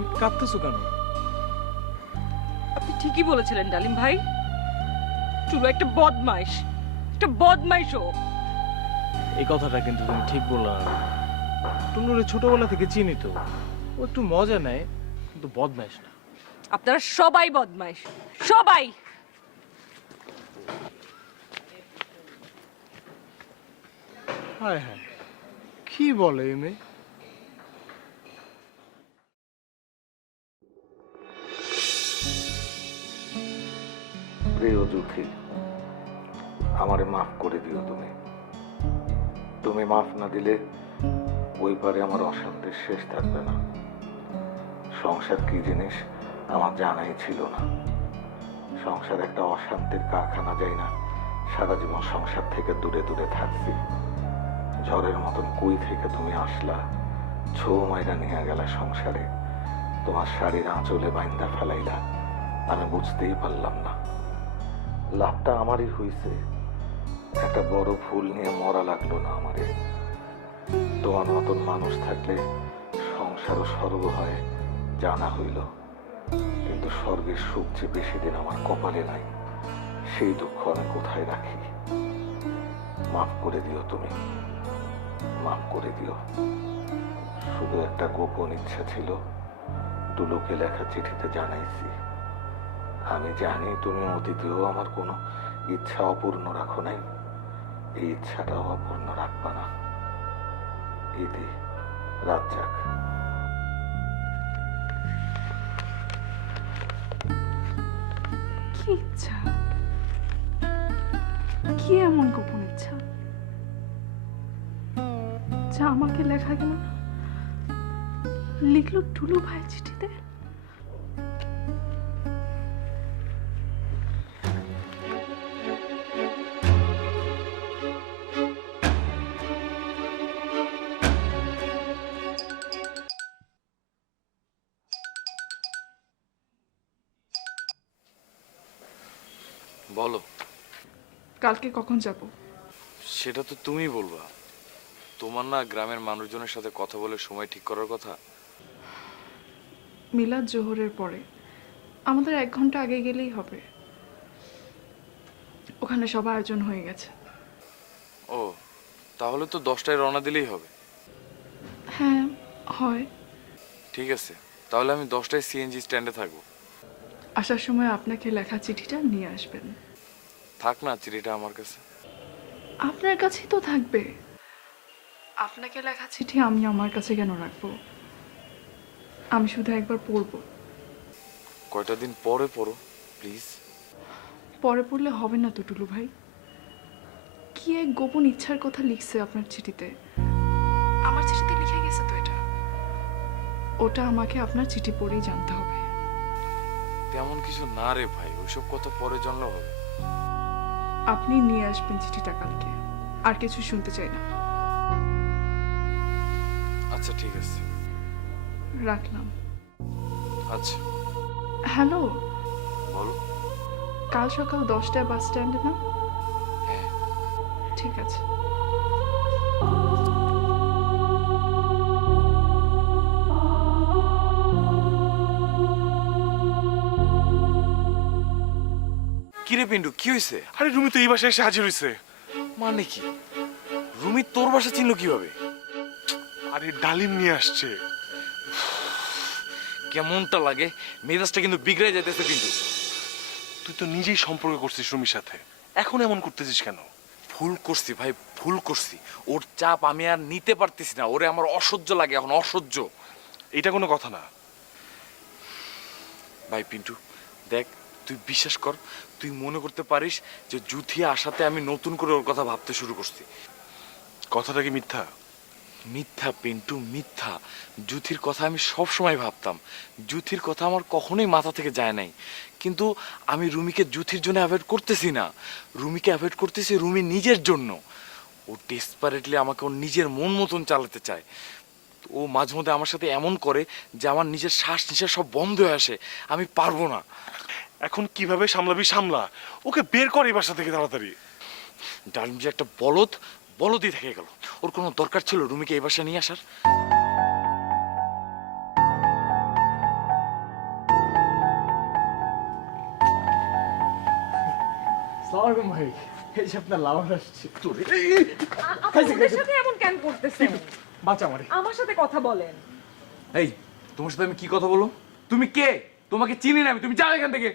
তুমি কাঁদতেছো কেন? আপনি ঠিকই বলেছিলেন ডালিম ভাই, টুলু একটা বদমাইশ, একটা বদমাইশ ও। এই কথাটা কিন্তু তুমি ঠিক বললা না। টুনুরে ছোটবেলা থেকে চিনি তো, ও একটু মজা নেয় কিন্তু বদমাইশ না। আপনারা সবাই বদমাইশ, সবাই। হায় হায়, কি বলে এই মেয়ে? প্রিয় জুথি, আমারে মাফ করে দিও তুমি। তুমি মাফ না দিলে ওই পারে আমার অশান্তির শেষ থাকবে না। সংসার কি জিনিস আমার জানাই ছিল না। সংসার একটা অশান্তির কারখানা, যাই না সারা জীবন সংসার থেকে দূরে দূরে থাকছি। ঝড়ের মতন কুই থেকে তুমি আসলা, ছৌ মাইরা নিয়ে গেলা সংসারে, তোমার শাড়ির আঁচলে বাইন্দা ফেলাইলা। আমি বুঝতেই পারলাম না। লাভটা আমারই হইছে, একটা বড় ভুল নিয়ে মরা লাগলো না আমারে। তোমার মতন মানুষ থাকলে সংসারও স্বর্গ হয় জানা হইল, কিন্তু স্বর্গের সুখ যে বেশি দিন আমার কপালে নাই, সেই দুঃখ আমি কোথায় রাখি। মাফ করে দিও তুমি, মাফ করে দিও। শুধু একটা গোপন ইচ্ছা ছিল, টুলুকে লেখা চিঠিতে জানাইছি। আমি জানি তুমি অতীতেও আমার কোনো ইচ্ছা অপূর্ণ রাখো নাই, এই ইচ্ছাটাও অপূর্ণ রাখবা না। ইতি, রাত যাক। কি ইচ্ছা? কি এমন গোপন ইচ্ছা যা আমাকে লেখা গেল না, লিখলো টুলু ভাই চিঠিতে? বলো। কালকে কখন যাব? সেটা তো তুমি বলবা। তোমার না গ্রামের মানুষজনের সাথে কথা বলে সময় ঠিক করার কথা। মিলাদ জোহরের পরে, আমাদের 1 ঘন্টা আগে গেলেই হবে। ওখানে সব আয়োজন হয়ে গেছে। ও, তাহলে তো 10টায় রওনা দিলেই হবে। হ্যাঁ হয়। ঠিক আছে, তাহলে আমি 10টায় সিএনজি স্ট্যান্ডে থাকবো। আসার সময় আপনাকে লেখা চিঠিটা নিয়ে আসবেন। থাক না চিঠিটা আমার কাছে। আপনার কাছেই তো থাকবে। আপনাকে লেখা চিঠি আমি আমার কাছে কেন রাখবো? আমি শুধু একবার পড়বো। কয়টা দিন পরে পড়ো প্লিজ। পরে পড়লে হবে না তো টুলু ভাই। কি এক গোপন ইচ্ছার কথা লিখছে আপনার চিঠিতে। আমার চিঠিতে লিখে গেছে তো এটা। ওটা আমাকে আপনার চিঠি পড়েই জানতে হবে। তেমন কিছু না রে ভাই, ওইসব কথা পরে জানলেও হবে। আপনি নিয়ে আসবেন চিঠিটা কালকে, আর কিছু শুনতে চাই না। আচ্ছা ঠিক আছে, রাখলাম। আচ্ছা হ্যালো, বলো। কাল সকাল 10টায় বাস স্ট্যান্ডে না? হ্যাঁ ঠিক আছে। কিরে পিন্টু, কি হয়েছে? আরে রুমি তো এই বাসায় এসে হাজির হয়েছে। মানে কি? রুমি তোর বাসা চিনলো কিভাবে? আরে ডালিম নিয়ে আসছে। কেমনটা লাগে? মেজাজটা কিন্তু বিগড়ে যাইতেছে পিন্টু। তুই তো নিজেই সম্পর্ক করছিস রুমির সাথে, এখন এমন করতেছিস কেন? ভুল করছি ভাই, ভুল করছি। ওর চাপ আমি আর নিতে পারতেছি না। ওরে আমার অসহ্য লাগে এখন, অসহ্য। এটা কোনো কথা না। ভাই পিন্টু দেখ, তুই বিশ্বাস কর, তুই মনে করতে পারিস যে জুথি আসাতে আমি নতুন করে ওর কথা ভাবতে শুরু করছি। কথাটা কি মিথ্যা? মিথ্যা পিন্টু, মিথ্যা। জুথির কথা আমি সব সময় ভাবতাম। জুথির কথা আমার কখনোই মাথা থেকে যায় নাই। কিন্তু আমি রুমিকে জুথির জন্য অ্যাভয়েড করতেছি না। রুমিকে অ্যাভয়েড করতেছি রুমি নিজের জন্য। ও ডেসপারেটলি আমাকে ওর নিজের মন মতন চালাতে চায়। ও মাঝে মধ্যে আমার সাথে এমন করে যে আমার নিজের শ্বাস নিঃশ্বাস সব বন্ধ হয়ে আসে। আমি পারবো না। এখন কিভাবে সামলাবি সামলা, ওকে বের কর এই বাসা থেকে তাড়াতাড়ি। ডালিম যে একটা বলদই থেকে গেল। ওর কোনো দরকার ছিল রুমিকে এই বাসায় নিয়ে আসার? সালামালাইকুম ভাই, এই যে আপনার লাভার আসছে। আপনাদের সাথে এমন কেন করতেছেন? বাঁচা আমারে। আমার সাথে কথা বলেন। এই তোমার সাথে আমি কি কথা বলো? তুমি কে? তোমাকে চিনি না আমি, তুমি যাও এখান থেকে।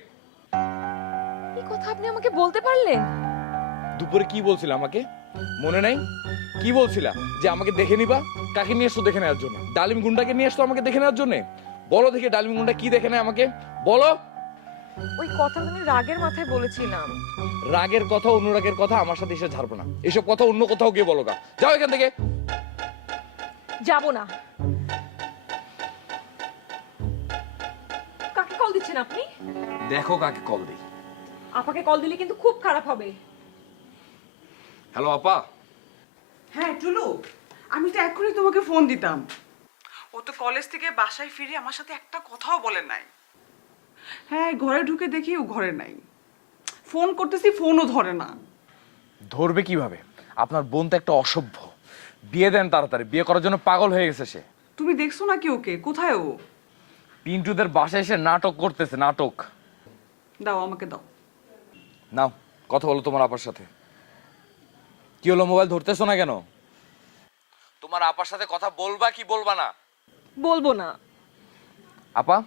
এই কথা আপনি আমাকে বলতে পারলেন? দুপুরে কি বলছিলে আমাকে মনে নাই? কি বলছিলা যে আমাকে দেখে নিবা? কাকে নিয়ে এসছো দেখে নেওয়ার জন্য? ডালিম গুন্ডাকে নিয়ে এসছো আমাকে দেখে নেওয়ার জন্য? বলো দেখি ডালিম গুন্ডা কি দেখে নেয় আমাকে, বলো। ওই কথা আমি রাগের মাথায় বলেছিলাম। রাগের কথা অনুরাগের কথা আমার সাথে এসে ঝাড়বো না। এসব কথা অন্য কোথাও গিয়ে বলো গা, যাও এখান থেকে। যাব না। কাকে কল দিচ্ছেন আপনি? দেখো কাকে কল দিই। আপাকে কল দিলে কিন্তু খুব খারাপ হবে। হ্যালো আপা। হ্যাঁ টুলু, আমি তো এখনই তোমাকে ফোন দিতাম। ও তো কলেজ থেকে বাসায় ফিরে আমার সাথে একটা কথাও বলে নাই। হ্যাঁ, ঘরে ঢুকে দেখি ও ঘরে নাই। ফোন করতেছি, ফোনও ধরে না। ধরবে কিভাবে? আপনার বোন তো একটা অসভ্য। বিয়ে দেন তাড়াতাড়ি, বিয়ে করার জন্য পাগল হয়ে গেছে সে। তুমি দেখছো নাকি ওকে? কোথায় ও? পিন্টুদের বাসায় এসে নাটক করতেছে, নাটক। দাও, আমাকে দাও। নাও কথা বলো তোমার আপার সাথে। কি হলো, মোবাইল ধরতেছো না কেন? তোমার আপার সাথে কথা বলবা কি বলবা না? বলবো না। আপা,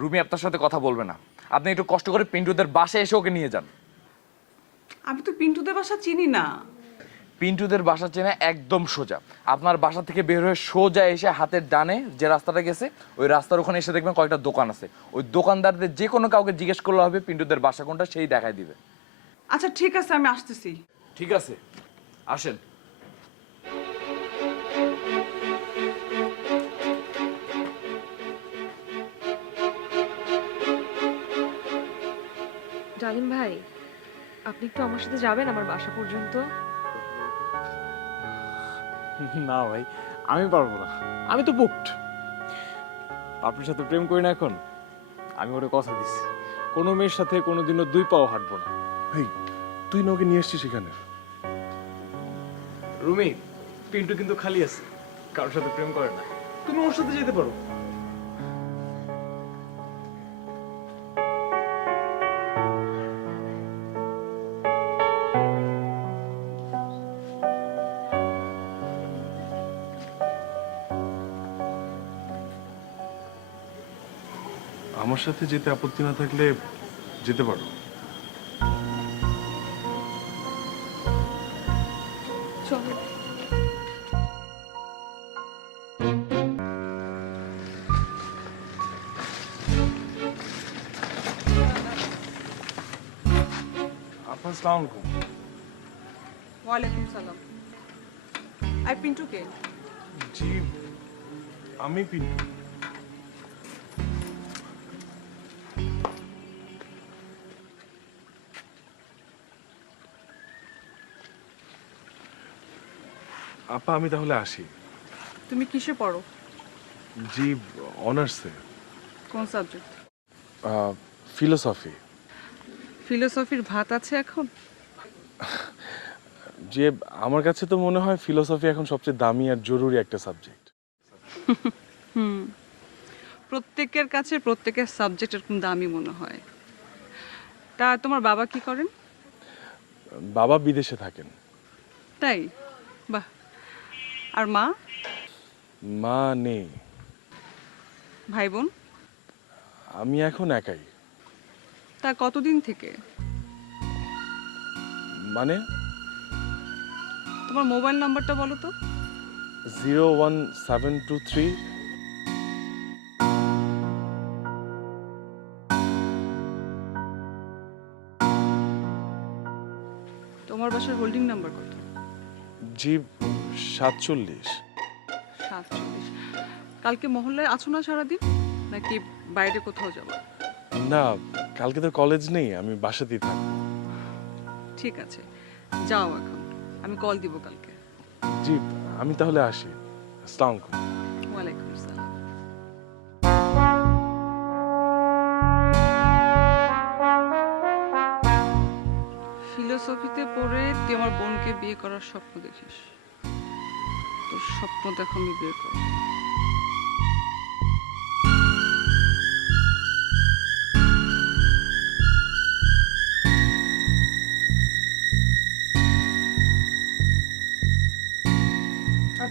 রুমি আপনার সাথে কথা বলবে না। আপনি একটু কষ্ট করে পিন্টুদের বাসায় এসে ওকে নিয়ে যান। আমি তো পিন্টুদের বাসা চিনি না। পিন্টুদের বাসা চেনা একদম সোজা। আপনার বাসা থেকে বের হয়ে সোজা এসে হাতের ডানে যে রাস্তাটা গেছে ওই রাস্তার ওখানে এসে দেখবেন কয়েকটা দোকান আছে। ওই দোকানদারদের যে কোনো কাউকে জিজ্ঞেস করলে হবে পিন্টুদের বাসা কোনটা, সেই দেখায় দিবে। আচ্ছা ঠিক আছে, আমি আসতেছি। ঠিক আছে, আসেন। ডালিম ভাই, আপনি একটু আমার সাথে যাবেন আমার বাসা পর্যন্ত? না ভাই, আমি পারবো না, আমি তো বুকড। আপনার সাথে প্রেম করি না এখন। আমি ওরে কথা দিচ্ছি, কোনো মেয়ের সাথে কোনোদিনও দুই পাও হাঁটবো না। এই তুই না ওকে নিয়ে আসছিস এখানে? রুমি, পিন্টু কিন্তু খালি আছে, কারোর সাথে প্রেম করে না। তুমি ওর সাথে যেতে পারো। আমার সাথে যেতে আপত্তি না থাকলে যেতে পারো। চলো। আপা, আসসালামু আলাইকুম। ওয়ালাইকুম সালাম। আই পিন্টু কে? জি, আমি পিন্টু। আপা, আমি তাহলে আসি। তুমি কিসে পড়ো? জি, অনার্সে, কোন সাবজেক্ট? ফিলোসফি। ফিলোসফির ভাত আছে এখন? যে আমার কাছে তো মনে হয় ফিলোসফি এখন সবচেয়ে দামি আর জরুরি একটা সাবজেক্ট। প্রত্যেকের কাছে প্রত্যেকের সাবজেক্ট এরকম দামি মনে হয়। তা তোমার বাবা কি করেন? বাবা বিদেশে থাকেন। তাই? বাহ। আর মা? মা নেই। ভাই বোন? আমি এখন একাই। তা কতদিন থেকে? মানে? তোমার মোবাইল নাম্বারটা বলো তো। 01723। তোমার বাসার হোল্ডিং নাম্বার কত? জি, 47। 47। কালকে মহল্লায় আছো না সারাদিন, নাকি বাইরে কোথাও যাবো? না, কালকে তো কলেজ নেই, আমি বাসাতেই থাকবো। ঠিক আছে, যাও এখন, আমি কল দিব কালকে। জি, আমি তাহলে আসি। আসসালামু আলাইকুম। ওয়ালাইকুম আসসালাম। ফিলোসফিতে পড়ে তুই আমার বোনকে বিয়ে করার স্বপ্ন দেখিস। তোর স্বপ্ন দেখো আমি বিয়ে করব।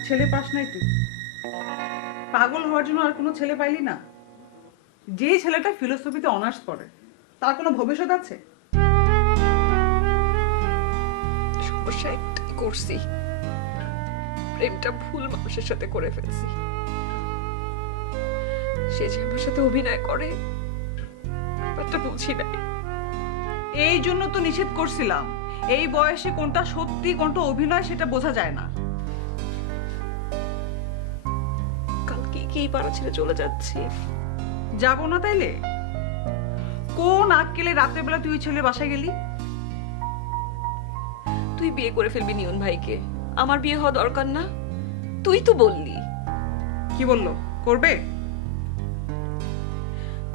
ছেলে পাস নাই তুই? পাগল হওয়ার জন্য আর কোনো ছেলে পাইলি না? যে ছেলেটা ফিলোসফিতে অনার্স করে তার কোনো ভবিষ্যৎ আছে? সমস্যা একটাই করছি, প্রেমটা ভুল মানুষের সাথে করে ফেলছি। সে যে আমার সাথে অভিনয় করে ব্যাপারটা বুঝি নাই। এই জন্য তো নিষেধ করছিলাম, এই বয়সে কোনটা সত্যি কোনটা অভিনয় সেটা বোঝা যায় না। কালকে কি পাড়া ছেড়ে চলে যাচ্ছি। যাবো না তাইলে? কোন আক্কেলে রাতের বেলা তুই ওই ছেলে বাসায় গেলি? তুই বিয়ে করে ফেলবি নিয়ন ভাইকে, আমার বিয়ে হওয়া দরকার না? তুই তো বললি। কি বললো? করবে?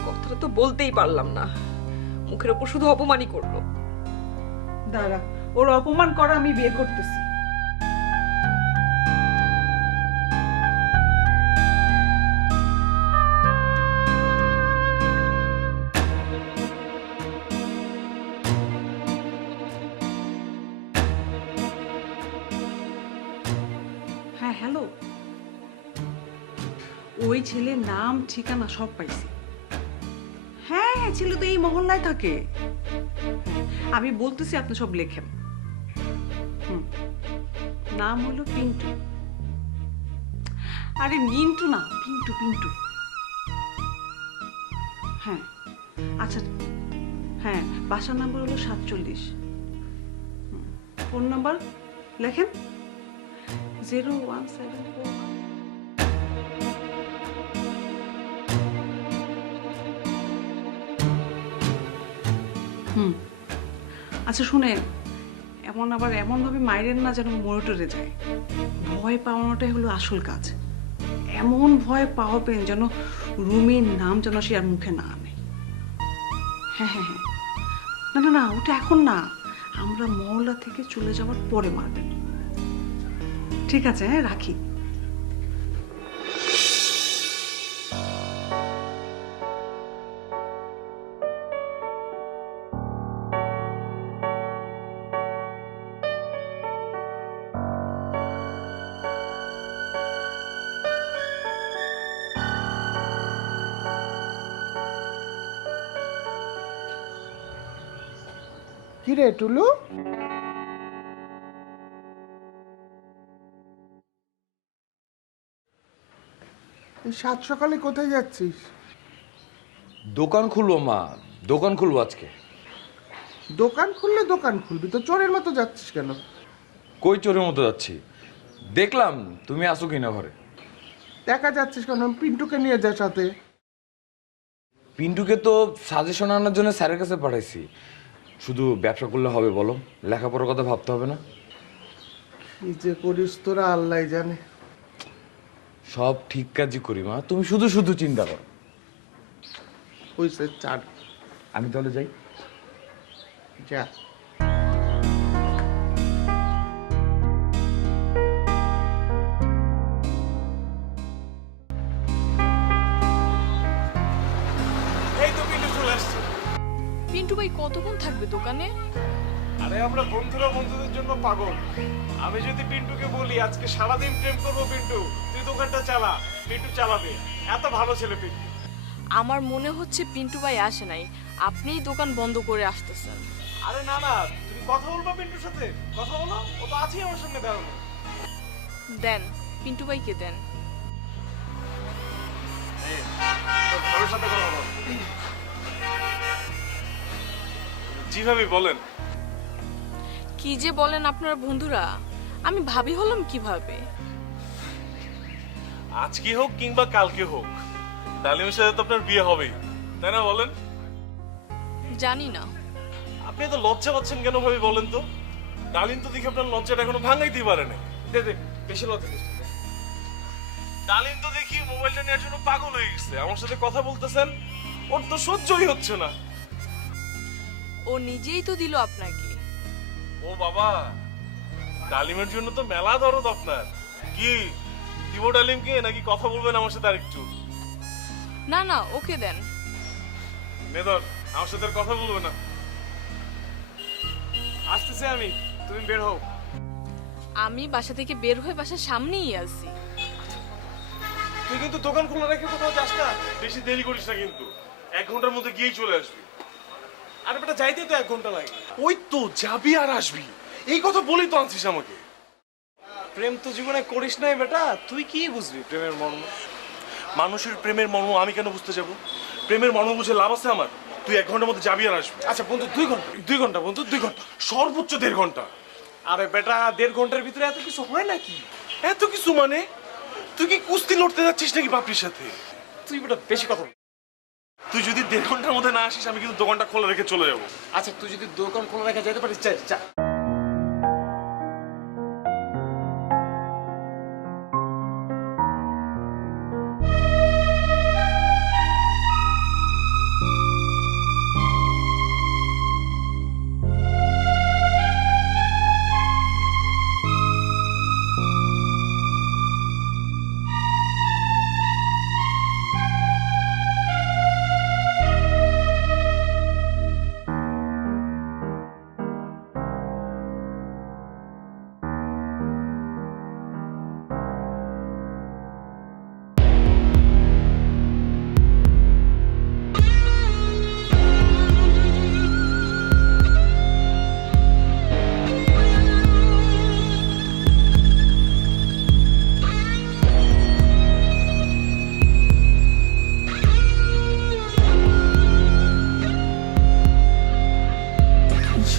কথাটা তো বলতেই পারলাম না, মুখের ওপর শুধু অপমানই করলো। দাঁড়া, ওর অপমান করা আমি বিয়ে করতেছি। হ্যাঁ হ্যালো, ওই ছেলের নাম ঠিকানা সব পাইছি। হ্যাঁ, ছেলে তো এই মহল্লায় থাকে। আমি বলতেছি আপনি সব লেখেন। নাম হলো পিন্টু। আরে মিন্টু না, পিন্টু পিন্টু। হ্যাঁ আচ্ছা, হ্যাঁ বাসার নাম্বার হলো 47। ফোন নাম্বার লেখেন 01741। আচ্ছা শুনেন, এমন ভাবে মাইরেন না যেন মরে যায়। ভয় পাওয়ানোটাই হলো আসল কাজ। এমন ভয় পাওয়াবেন যেন রুমির নাম যেন সে আর মুখে না আনে। হ্যাঁ হ্যাঁ হ্যাঁ, না না না, ওটা এখন না, আমরা মহল্লা থেকে চলে যাওয়ার পরে মারবেন। ঠিক আছে, হ্যাঁ রাখি। কি রে টুলু? এই সাত সকালে কোথায় যাচ্ছিস? দোকান খুলবো মা, দোকান খুলবো আজকে। দোকান খুললে দোকান খুলবি তো, চোরের মতো যাচ্ছিস কেন? কই চোরের মতো যাচ্ছি? দেখলাম তুমি আসো কিনা ঘরে। দেখা যাচ্ছিস কেন? পিন্টুকে নিয়ে যা সাথে। পিন্টুকে তো সাজেশন আনার জন্য স্যারের কাছে পাঠাইছি। শুধু ব্যবসা করলে হবে বলো? লেখাপড়ার কথা ভাবতে হবে না? কি যে করিস তোরা আল্লাহ জানে। সব ঠিক কাজই করি মা, তুমি শুধু শুধু চিন্তা করো। হইছে চার। আমি তাহলে যাই। যা। এই তো পিন্টু চলে আসছে। পিন্টু ভাই কতক্ষণ থাকবে দোকানে? আরে আমরা বন্ধুরা বন্ধুদের জন্য পাগল। আমি যদি পিন্টুকে বলি আজকে সারাদিন প্রেম করবো পিন্টু, তুই দোকানটা চালা, পিন্টু চালাবে। এত ভালো ছেলে পিন্টু। আমার মনে হচ্ছে পিন্টু ভাই আসে নাই, আপনিই দোকান বন্ধ করে আসতেছেন। আরে না না, তুমি কথা বলবা পিন্টুর সাথে, কথা বলো, ও তো আছেই আমার সামনে দাঁড়ানো। দেন, পিন্টু ভাইকে দেন। তোর ঘরের সাথে কথা বল। জি ভাবি বলেন। কি যে বলেন আপনারা বন্ধুরা, আমি ভাবি হলাম কিভাবে? আজকে হোক কিংবা কালকে হোক, ডালিমের সাথে তো আপনার বিয়ে হবেই, তাই না বলেন? জানি না। আপনি তো লজ্জা পাচ্ছেন কেন ভাবি বলেন তো? ডালিম তো দেখি আপনার লজ্জাটা এখনো ভাঙাইতেই পারে না। দে দে, বেশি লজ্জা দিস না। ডালিম তো দেখি মোবাইলটা নেওয়ার জন্য পাগল হয়ে গেছে, আমার সাথে কথা বলতেছেন, ওর তো সহ্যই হচ্ছে না। ও নিজেই তো দিল আপনাকে। ও বাবা, ডালিমের জন্য তো মেলা দরদ আপনার। কি দিব ডালিমকে, নাকি কথা বলবেন আমার সাথে আরেকটু? না না, ওকে দেন। মেদর আমার সাথে আর কথা বলবে না। আসতেছে আমি, তুমি বের হও। আমি বাসা থেকে বের হয়ে বাসার সামনেই আছি। তুই কিন্তু দোকান খোলা রেখে কোথাও যাস না, বেশি দেরি করিস না কিন্তু। 1 ঘন্টার মধ্যে গিয়েই চলে আসবি। আরে বেটা যাইতে তো 1 ঘন্টা লাগে। ওই তো যাবি আর আসবি, এই কথা বলেই তো আনছিস আমাকে। প্রেম তো জীবনে করিস নাই বেটা, তুই কি বুঝবি প্রেমের মর্ম? মানুষের প্রেমের মর্ম আমি কেন বুঝতে যাব? প্রেমের মর্ম বুঝে লাভ আছে আমার? তুই 1 ঘন্টার মধ্যে যাবি আর আসবি। আচ্ছা বন্ধু 2 ঘন্টা বন্ধু, 2 ঘন্টা। সর্বোচ্চ 1.5 ঘন্টা। আরে বেটা 1.5 ঘন্টার ভিতরে এত কিছু হয় নাকি? এত কিছু মানে? তুই কি কুস্তি লড়তে যাচ্ছিস নাকি বাপরির সাথে? তুই বেটা বেশি কথা বল। তুই যদি 1.5 ঘন্টার মধ্যে না আসিস আমি কিন্তু দোকানটা খোলা রেখে চলে যাবো। আচ্ছা তুই যদি দোকান খোলা রেখে যেতে পারিস যা যা।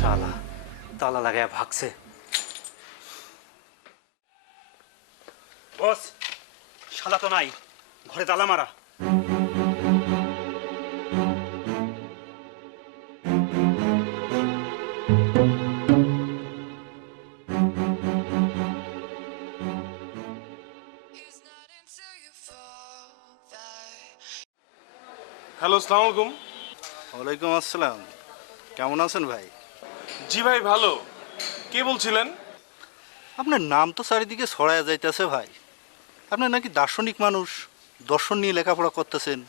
শালা তালা লাগায় ভাগছে। বস, শালা তো নাই, ঘরে তালা মারা। হ্যালো, আসসালামু আলাইকুম। ওয়ালাইকুম আসসালাম, কেমন আছেন ভাই? জি ভাই ভালো। কে বলছিলেন? আপনার নাম তো চারিদিকে ছড়ায় যাইতেছে ভাই। আপনি নাকি দার্শনিক মানুষ, দর্শন নিয়ে লেখাপড়া করতেছেন।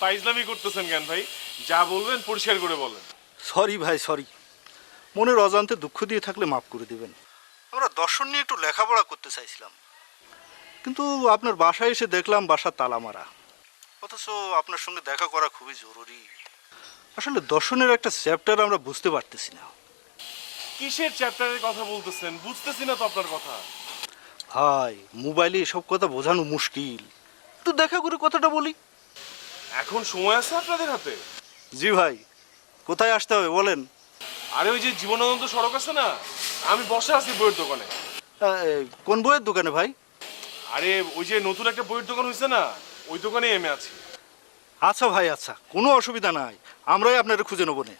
ফাইজলামি করতেছেন কেন ভাই? যা বলবেন পরিষ্কার করে বলেন। সরি ভাই সরি, মনের অজান্তে দুঃখ দিয়ে থাকলে মাফ করে দিবেন। আমরা দর্শন নিয়ে একটু লেখাপড়া করতে চাইছিলাম, কিন্তু আপনার বাসায় এসে দেখলাম বাসা তালা মারা। অথচ আপনার সঙ্গে দেখা করা খুবই জরুরি। আসলে দর্শনের একটা চ্যাপ্টার আমরা বুঝতে পারতেছি না। কিসের চ্যাপ্টারের কথা বলতেছেন? বুঝতেছি না তো আপনার কথা। ভাই, মোবাইলে এসব কথা বোঝানো মুশকিল, একটু দেখা করে কথাটা বলি। এখন সময় আছে আপনাদের হাতে? জি ভাই, কোথায় আসতে হবে বলেন? আরে ওই যে জীবনানন্দ সড়ক আছে না, আমি বসে আছি বইয়ের দোকানে। কোন বইয়ের দোকানে ভাই? আরে ওই যে নতুন একটা বইয়ের দোকান হয়েছে না, ওই দোকানেই আমি আছি। আচ্ছা ভাই আচ্ছা, কোনো অসুবিধা নাই, আমরাই আপনারা খুঁজে নেবো নে।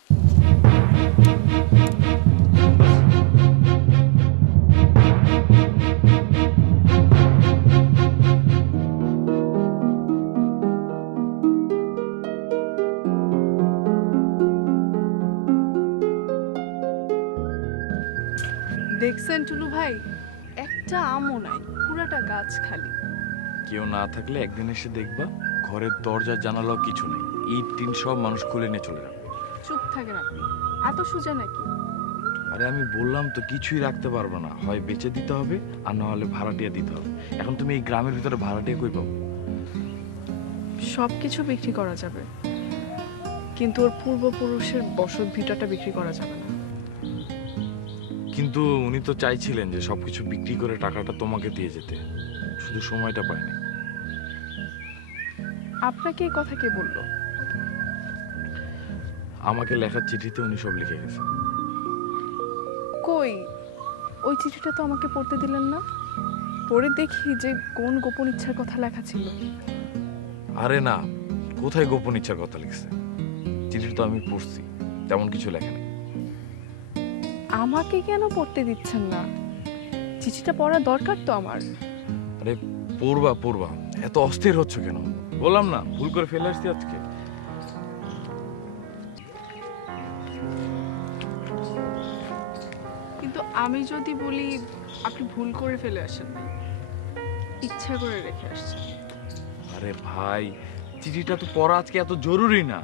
দেখছেন টুলু ভাই, একটা আমও নাই, পুরাটা গাছ খালি। কেউ না থাকলে একদিন এসে দেখবা ঘরের দরজা জানালাও কিছু নেই, ইট টিন সব মানুষ খুলে নিয়ে চলে যাবে। চুপ থাকেন আপনি, এত সোজা নাকি? আরে আমি বললাম তো কিছুই রাখতে পারবো না, হয় বেচে দিতে হবে আর না হলে ভাড়াটিয়া দিতে হবে। এখন তুমি এই গ্রামের ভিতরে ভাড়াটিয়া কই পাবো? সব কিছু বিক্রি করা যাবে, কিন্তু ওর পূর্বপুরুষের বসত ভিটাটা বিক্রি করা যাবে না। কিন্তু উনি তো চাইছিলেন যে সবকিছু বিক্রি করে টাকাটা তোমাকে দিয়ে যেতে, শুধু সময়টা পায়নি। আপনাকে এই কথা কে বললো? আমাকে লেখার চিঠিতে উনি সব লিখে গেছে। কই, ওই চিঠিটা তো আমাকে পড়তে দিলেন না। পড়ে দেখি যে কোন গোপন ইচ্ছার কথা লেখা ছিল। আরে না, কোথায় গোপন ইচ্ছার কথা লিখছে? চিঠিটা তো আমি পড়ছি, তেমন কিছু লেখে নেই। আমাকে কেন পড়তে দিচ্ছেন না? চিঠিটা পড়া দরকার তো আমার। আরে পড়বা পড়বা, এত অস্থির হচ্ছে কেন? বললাম না ভুল করে ফেলে আসছি আজকে। কিন্তু আমি যদি বলি আপনি ভুল করে ফেলে আসেন না, ইচ্ছা করে রেখে আসছেন। আরে ভাই, চিঠিটা তো পড়া আজকে এত জরুরি না।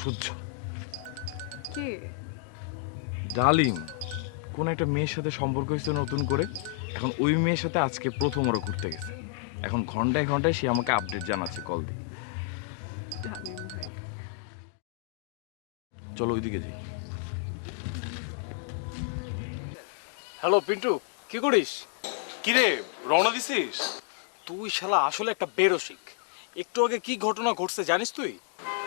সহ্য। কে? ডালিম, কোন একটা মেয়ের সাথে সম্পর্ক হয়েছে নতুন করে, এখন ওই মেয়ের সাথে আজকে প্রথম ওরা ঘুরতে গেছে। এখন ঘন্টায় ঘন্টায় সে আমাকে আপডেট জানাচ্ছে কল দিয়ে। ডালিম ভাই, চলো ওইদিকে যাই। হ্যালো পিন্টু, কি করিস? কিরে রওনা দিছিস? তুই শালা আসলে একটা বেরসিক। একটু আগে কি ঘটনা ঘটছে জানিস তুই?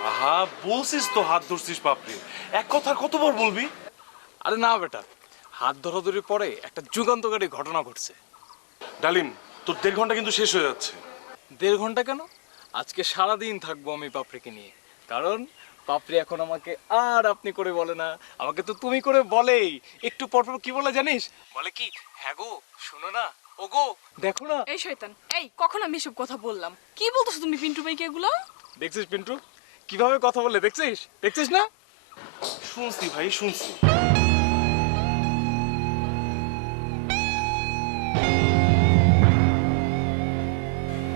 আহা বলছিস তো হাত ধরছিস বাপরে, এক কথা কতবার বলবি? আরে না বেটা, হাত ধরাধরির পরে একটা যুগান্তকারী ঘটনা ঘটছে। ডালিম তোর 1.5 ঘন্টা কিন্তু শেষ হয়ে যাচ্ছে। 1.5 ঘন্টা কেন? আজকে সারাদিন থাকবো আমি পাপড়িকে নিয়ে, কারণ পাপড়ি এখন আমাকে আর আপনি করে বলে না, আমাকে তো তুমি করে বলেই। একটু পরপর কি বলে জানিস? বলে কি, হ্যাঁ গো শোনো না, ও গো দেখো না। এই শয়তান, এই কখন আমি এসব কথা বললাম? কি বলতেছো তুমি পিন্টু ভাইকে এগুলো? দেখছিস পিন্টু কিভাবে কথা বলে, দেখছিস দেখছিস না? শুনছি ভাই শুনছি।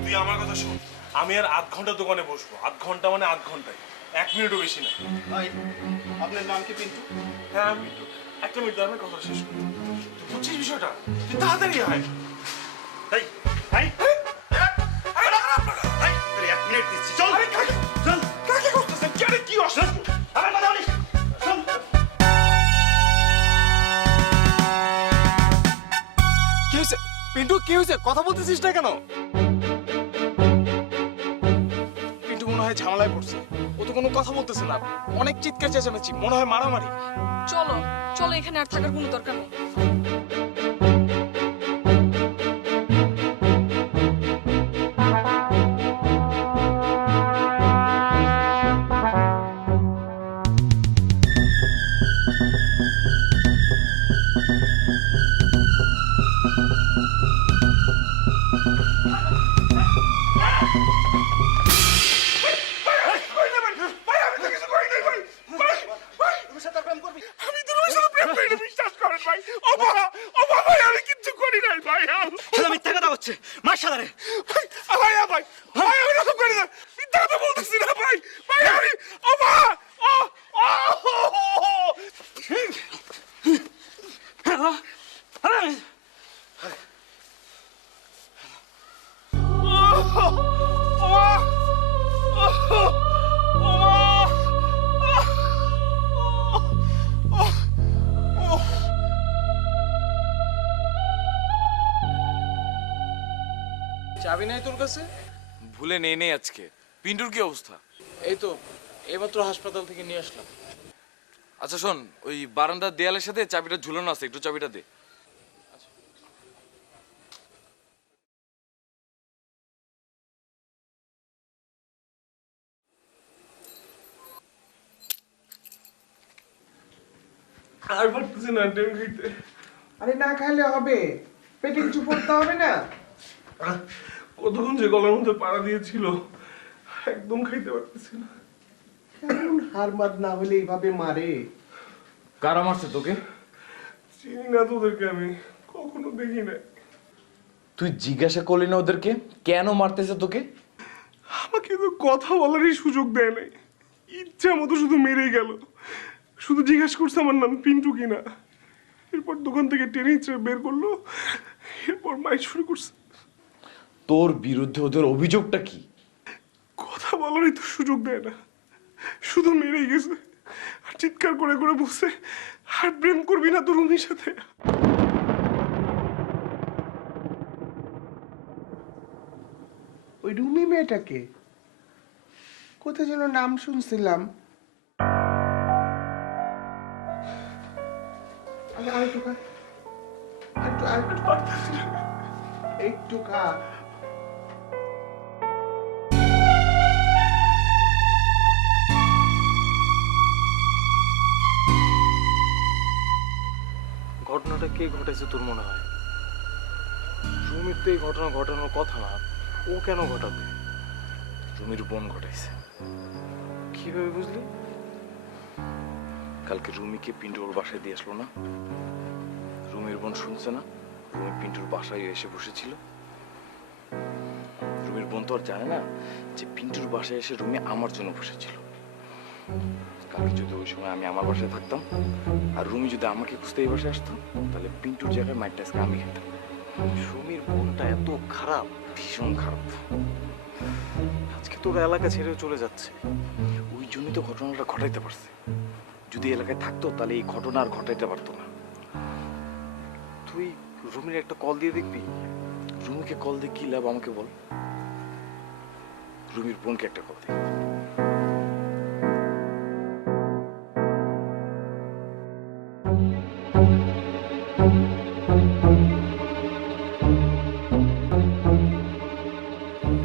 তুই আমার কথা শোন, আমি আর 8 ঘন্টা দোকানে বসবো। 8 ঘন্টা মানে 8 ঘন্টায়, 1 মিনিটও বেশি না। ভাই আপনার নাম কি পিন্টু? হ্যাঁ পিন্টু, 1 মিনিট দাঁড়ানোর কথা শেষ করি। তুই বুঝছিস বিষয়টা? তুই তাড়াতাড়ি আয়। ভাই ভাই ভাই 1 মিনিট দিচ্ছি, চল চল। কাকে করতেছেন? কেন কি অসুস্থ? আমার কথা বলিস, চল। কি হয়েছে পিন্টু, কি হয়েছে? কথা বলতেছিস না কেন? পিন্টু মনে হয় ঝামেলায় পড়ছে, ও তো কোনো কথা বলতেছে না। অনেক চিৎকার চেঁচামেচি, মনে হয় মারামারি। চলো চলো, এখানে আর থাকার কোনো দরকার নেই। মিথ্যা কথা হচ্ছে, মার সাদারে। চাবি নাই তোর কাছে? ভুলে নেই নেই আজকে। পিন্টুর কি অবস্থা? এই তো এইমাত্র হাসপাতাল থেকে নিয়ে আসলাম। আচ্ছা শোন, ওই বারান্দার দেয়ালের সাথে চাবিটা ঝুলানো আছে, একটু চাবিটা দে। আর পারতেছি না টেম খাইতে। আরে না খাইলে হবে, পেটে কিছু পড়তে হবে না। কতক্ষণ যে গলার মধ্যে পাড়া দিয়েছিল, একদম খাইতে পারতেছি না। কেমন হার মার না হলে এইভাবে মারে? কারা মারছে তোকে? চিনি না তোদেরকে, আমি কখনো দেখি না। তুই জিজ্ঞাসা করলি না ওদেরকে কেন মারতেছে তোকে? আমাকে তো কথা বলারই সুযোগ দেয় নাই, ইচ্ছা মতো শুধু মেরেই গেল। শুধু জিজ্ঞাসা করছে আমার নাম পিন্টু কিনা, এরপর দোকান থেকে টেনে ইচ্ছা বের করলো, এরপর মাইক শুরু করছে। তোর বিরুদ্ধে ওদের অভিযোগটা কি? কথা বলারই তো সুযোগ দেয় না, শুধু মেরেই গেছে। আর চিৎকার করে করে বসে, আর প্রেম করবি না তোর রুমির সাথে। ওই রুমি মেয়েটাকে কোথায় যেন নাম শুনছিলাম। আরেকটু খা, একটু খা। ঘটনাটা কে ঘটাইছে তোর মনে হয়? রুমির তো এই ঘটনা ঘটানোর কথা না, ও কেন ঘটাবে? রুমির বোন ঘটাইছে। কিভাবে বুঝলি? কালকে রুমিকে পিন্টু ওর বাসায় দিয়ে আসলো না, রুমির বোন শুনছে না রুমি পিন্টুর বাসায় এসে বসেছিল। রুমির বোন তো আর জানে না যে পিন্টুর বাসায় এসে রুমি আমার জন্য বসেছিল। কালকে যদি ওই সময় আমি আমার বাসায় থাকতাম আর রুমি যদি আমাকে খুঁজতে এই বাসায় আসতো, তাহলে পিন্টুর জায়গায় মাইরটা আজকে আমি খেতাম। সুমির বোনটা এত খারাপ, ভীষণ খারাপ। আজকে তোর এলাকা ছেড়ে চলে যাচ্ছে। ওই জন্যই তো ঘটনাটা ঘটাইতে পারছে। যদি এলাকায় থাকতো তাহলে এই ঘটনা আর ঘটাইতে পারতো না। তুই রুমির একটা কল দিয়ে দেখবি। রুমিকে কল দিয়ে কি লাভ আমাকে বল। রুমির বোনকে একটা কল দে।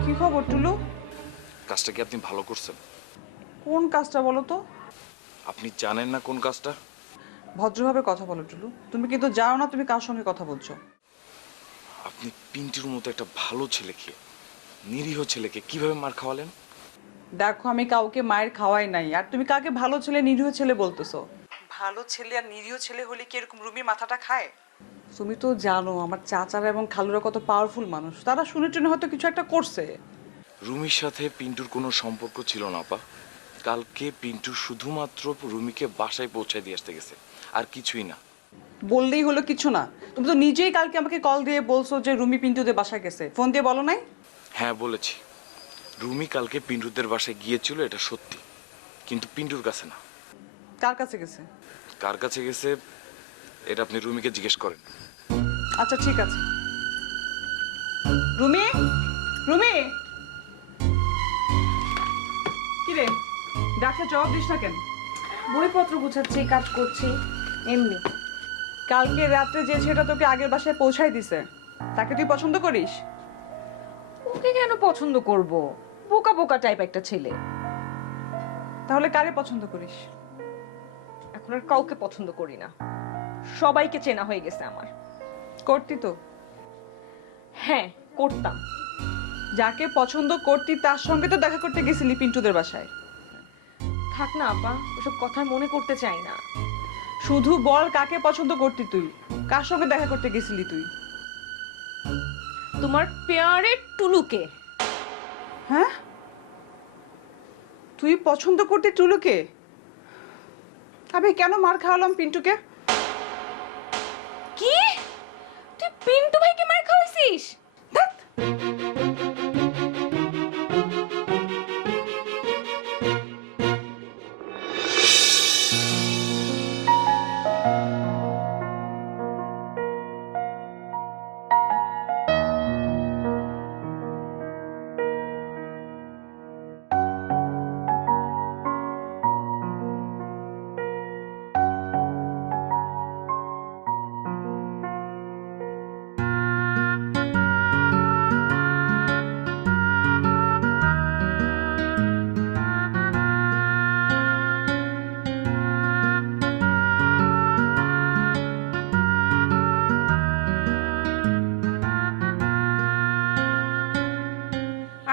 কি খবর টুলু? কাজটা কি আপনি ভালো করছেন? কোন কাজটা বলো তো? আপনি জানেন না কোন কাজটা? ভদ্রভাবে কথা বলো টুলু। তুমি কিন্তু জানো না তুমি কার সঙ্গে কথা বলছো। আপনি পিন্টুর মতো একটা ভালো ছেলেকে, নিরীহ ছেলেকে কিভাবে মার খাওয়ালেন? দেখো আমি কাউকে মায়ের খাওয়াই নাই, আর তুমি কাকে ভালো ছেলে নিরীহ ছেলে বলতেছো? ভালো ছেলে আর নিরীহ ছেলে হলে কি এরকম রুমির মাথাটা খায়? তুমি তো জানো আমার চাচারা এবং খালুরা কত পাওয়ারফুল মানুষ, তারা শুনে টুনে হয়তো কিছু একটা করছে। রুমির সাথে পিন্টুর কোনো সম্পর্ক ছিল না আপা। কালকে পিন্টু শুধুমাত্র রুমিকে বাসায় পৌঁছায় দিয়ে আসতে গেছে, আর কিছুই না। বললেই হলো কিছু না? তুমি তো নিজেই কালকে আমাকে কল দিয়ে বলছো যে রুমি পিন্টুদের বাসায় গেছে, ফোন দিয়ে বলো নাই? হ্যাঁ বলেছি, রুমি কালকে পিন্টুদের বাসায় গিয়েছিল, এটা সত্যি, কিন্তু পিন্টুর কাছে না। কার কাছে গেছে? কার কাছে গেছে এটা আপনি রুমিকে জিজ্ঞেস করেন। আচ্ছা ঠিক আছে। রুমি, রুমি, কি রে ডাক্তার জবাব দিস না কেন? বইপত্র গুছাচ্ছি, কাজ করছি, এমনি। কালকে রাত্রে যে ছেলেটা তোকে আগের বাসায় পৌঁছাই দিছে, তাকে তুই পছন্দ করিস? ওকে কেন পছন্দ করব? বোকা বোকা টাইপ একটা ছেলে। তাহলে কারে পছন্দ করিস? এখন আর কাউকে পছন্দ করি না, সবাইকে চেনা হয়ে গেছে আমার। করতি তো? হ্যাঁ করতাম। যাকে পছন্দ করতি তার সঙ্গে তো দেখা করতে গেছিলি পিন্টুদের বাসায়। থাক না আপা, ওসব কথা মনে করতে চাই না। শুধু বল কাকে পছন্দ করতি তুই, কার সঙ্গে দেখা করতে গেছিলি তুই? তোমার পেয়ারে টুলুকে। হ্যাঁ, তুই পছন্দ করতি টুলুকে? আমি কেন মার খাওয়ালাম পিন্টুকে? কি? তুই পিন্টু ভাইকে মার খাওয়াইছিস? ধ্যাৎ।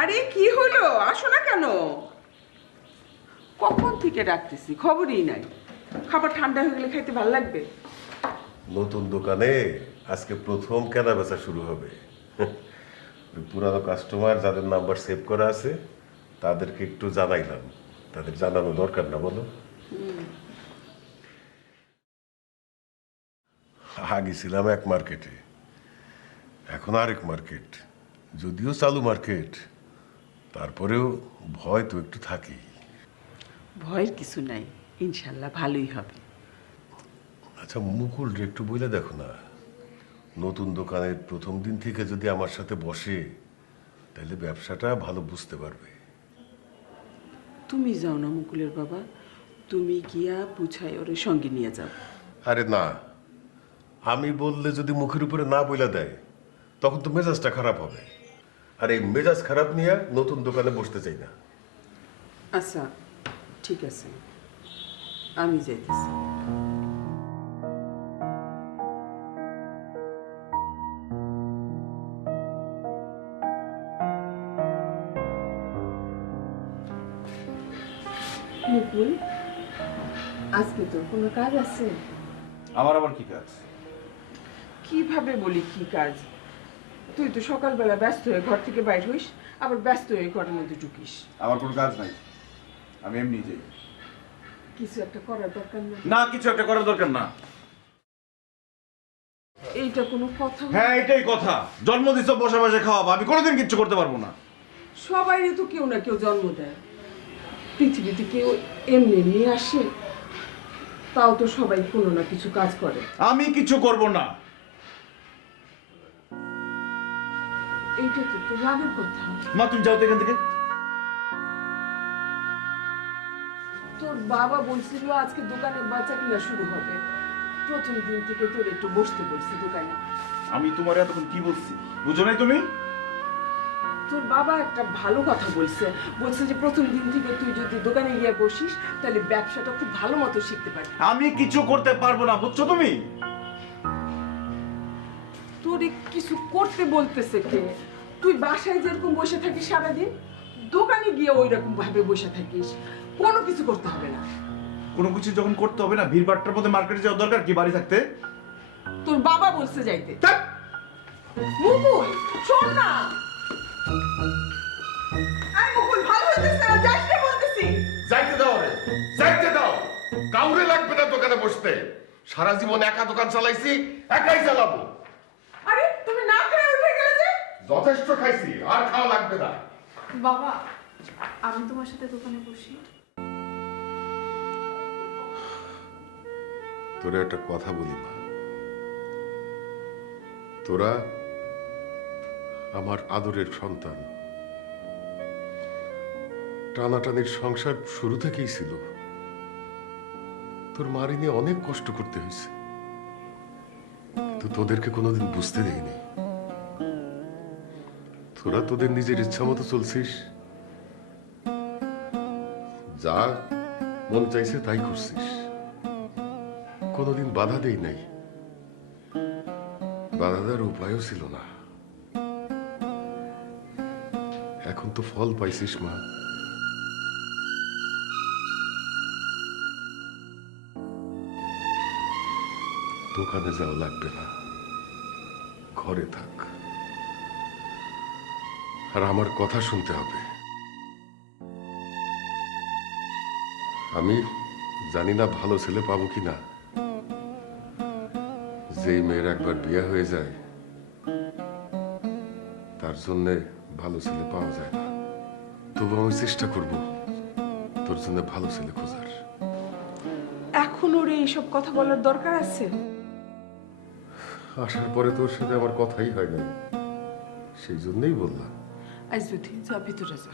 আরে কি হলো, আসো না কেন? কখন থেকে ডাকতেছি, খবরই নাই। খাবার ঠান্ডা হয়ে গেলে খাইতে ভালো লাগবে। নতুন দোকানে আজকে প্রথম কেনা বেচা শুরু হবে। ওই পুরানো কাস্টমার যাদের নাম্বার সেভ করা আছে তাদেরকে একটু জানাইলাম, তাদের জানানো দরকার না বলো? আগে ছিলাম এক মার্কেটে, এখন আরেক মার্কেট। যদিও চালু মার্কেট, তারপরেও ভয় তো একটু থাকেই। ভয়ের কিছু নাই, ইনশাল্লাহ ভালোই হবে। আচ্ছা মুকুল রে একটু বলে দেখো না, নতুন দোকানের প্রথম দিন থেকে যদি আমার সাথে বসে তাহলে ব্যবসাটা ভালো বুঝতে পারবে। তুমি যাও না মুকুলের বাবা, তুমি গিয়া বুঝাই ওর সঙ্গে নিয়ে যাও। আরে না, আমি বললে যদি মুখের উপরে না বইলা দেয় তখন তো মেজাজটা খারাপ হবে, আর এই মেজাজ খারাপ নিয়ে নতুন দোকানে বসতে চাই না। আচ্ছা ঠিক আছে, আমি যাইতেছি। মুকুল, আজকে তোর কোনো কাজ আছে? আমার আবার কি কাজ? কিভাবে বলি কি কাজ? তুই তো সকালবেলা ব্যস্ত হয়ে ঘর থেকে বাইর হইস, আবার ব্যস্ত হয়ে ঘরের মধ্যে ঢুকিস। আমার কোনো কাজ নাই, আমি এমনি যাই। কিছু একটা করার দরকার নেই। না, কিছু একটা করার দরকার না। এইটা কোনো কথা? হ্যাঁ, এটাই কথা। জন্ম দিছো, বসে বসে খাওয়াবো, আমি কোনোদিন কিচ্ছু করতে পারবো না। সবাইরই তো কেউ না কেউ জন্ম দেয়, পৃথিবীতে কেউ এমনি নিয়ে আসে? তাও তো সবাই কোনো না কিছু কাজ করে। আমি কিছু করব না। এইটা তো তোর রাগের কথা। মা, তুমি যাও তো এখান থেকে। তোর বাবা বলছিল আজকে দোকানে বাচ্চা কিনা শুরু হবে, প্রথম দিন থেকে তোর একটু বসতে বলছি দোকানে। আমি তোমার এতক্ষণ কি বলছি বুঝো নাই তুমি? তোর বাবা একটা ভালো কথা বলছে, বলছে যে প্রথম দিন থেকে তুই যদি দোকানে গিয়ে বসিস তাহলে ব্যবসাটা খুব ভালো মতো শিখতে পারবি। আমি কিছু করতে পারবো না, বুঝছো তুমি? তোর কিছু করতে বলতেছে কে? তুই বাসায় যেরকম বসে থাকিস সারাদিন, দোকানে গিয়ে ওই রকম ভাবে বসে থাকিস, কোনো কিছু করতে হবে না। কোনো কিছু যখন করতে হবে না, ভিড়ভাট্টার মধ্যে মার্কেটে যাওয়ার দরকার কি বাড়ি থাকতে? তোর বাবা বলছে যাইতে। মুকুল শোন না, আই মুকুল ভালো হইতেছে না, যাস না বলতেছি। যাইতে দাও রে, যাইতে দাও। কাউরে লাগবে না দোকানে বসতে। সারা জীবন একা দোকান চালাইছি, একাই চালাবো। আরে তুমি না খেয়ে উঠে গেলে যে? যথেষ্ট খাইছি, আর খাওয়া লাগবে না। বাবা, আমি তোমার সাথে দোকানে বসি। তোরা একটা কথা বলি মা, তোরা আমার আদরের সন্তান। টানাটানির সংসার শুরু থেকেই ছিল। তোর মারি নিয়ে অনেক কষ্ট করতে হয়েছে, কিন্তু তোদেরকে কোনোদিন বুঝতে দেয়নি। তোরা তোদের নিজের ইচ্ছা মতো চলছিস, যা মন চাইছে তাই করছিস, কোনোদিন বাধা দেই নাই। বাধা দেওয়ার উপায়ও ছিল না। এখন তো ফল পাইছিস মা। দোকানে যাওয়া লাগবে না, ঘরে থাক। আর আমার কথা শুনতে হবে। আমি জানি না ভালো ছেলে পাবো কিনা। যেই মেয়ের একবার বিয়ে হয়ে যায় তার জন্যে ভালো ছেলে পাওয়া যায় না। তবু আমি চেষ্টা করব তোর জন্য ভালো ছেলে খোঁজার। এখন ওর এইসব কথা বলার দরকার আছে? আসার পরে তোর সাথে আমার কথাই হয় নাই, সেই জন্যই বললাম। আজ বুদ্ধি যা ভিতরে যা।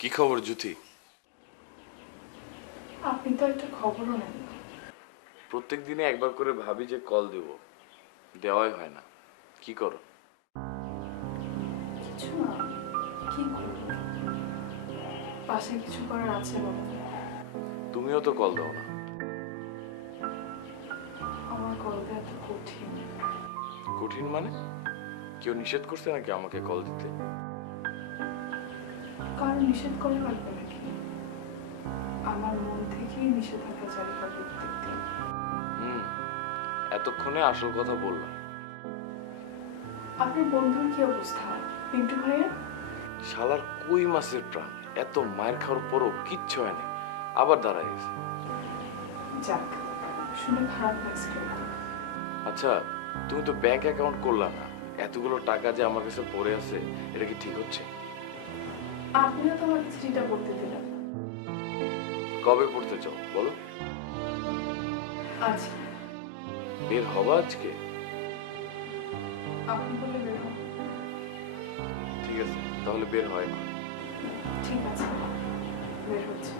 কি খবর জ্যোতি? আপনি তো একটা খবরও নেন না। প্রত্যেক দিনে একবার করে ভাবি যে কল দেব, দেওয়াই হয় না। কি করো? কিছু না, কি করব? পাশে কিছু করার আছে বাবা? তুমিও তো কল দাও না। আমার কল দেওয়া এত কঠিন। কঠিন মানে? কেউ নিষেধ করছে নাকি আমাকে কল দিতে? কারণ নিষেধ করা লাগবে নাকি? আমার মন থেকেই নিষেধাজ্ঞা জারি হয় প্রত্যেক দিন। এতক্ষণে আসল কথা বললাম। আপনার বন্ধুর কি অবস্থা, পিন্টু ভাইয়া? শালার কই মাছের প্রাণ, এত মায়ের খাওয়ার পরও কিচ্ছু হয়নি, আবার দাঁড়ায় গেছে। যাক, শুনে খারাপ লাগছে। আচ্ছা, তুমি তো ব্যাংক অ্যাকাউন্ট করলা না, এতগুলো টাকা যে আমার কাছে পড়ে আছে, এটা কি ঠিক হচ্ছে? আপনিও তো আমাকে চিঠিটা পড়তে দিলেন না। কবে পড়তে চাও বলো? আজ। বের হবা আজকে? আপনি বলে বের হব। ঠিক আছে, তাহলে বের হয় না। ঠিক আছে, বের হচ্ছে।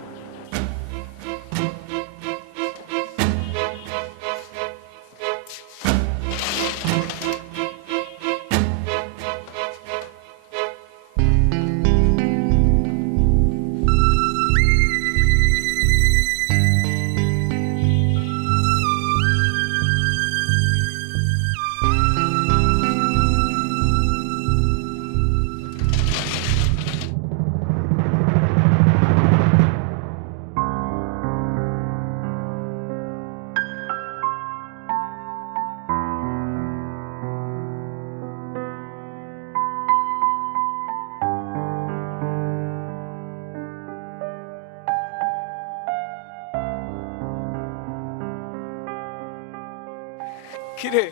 কিরে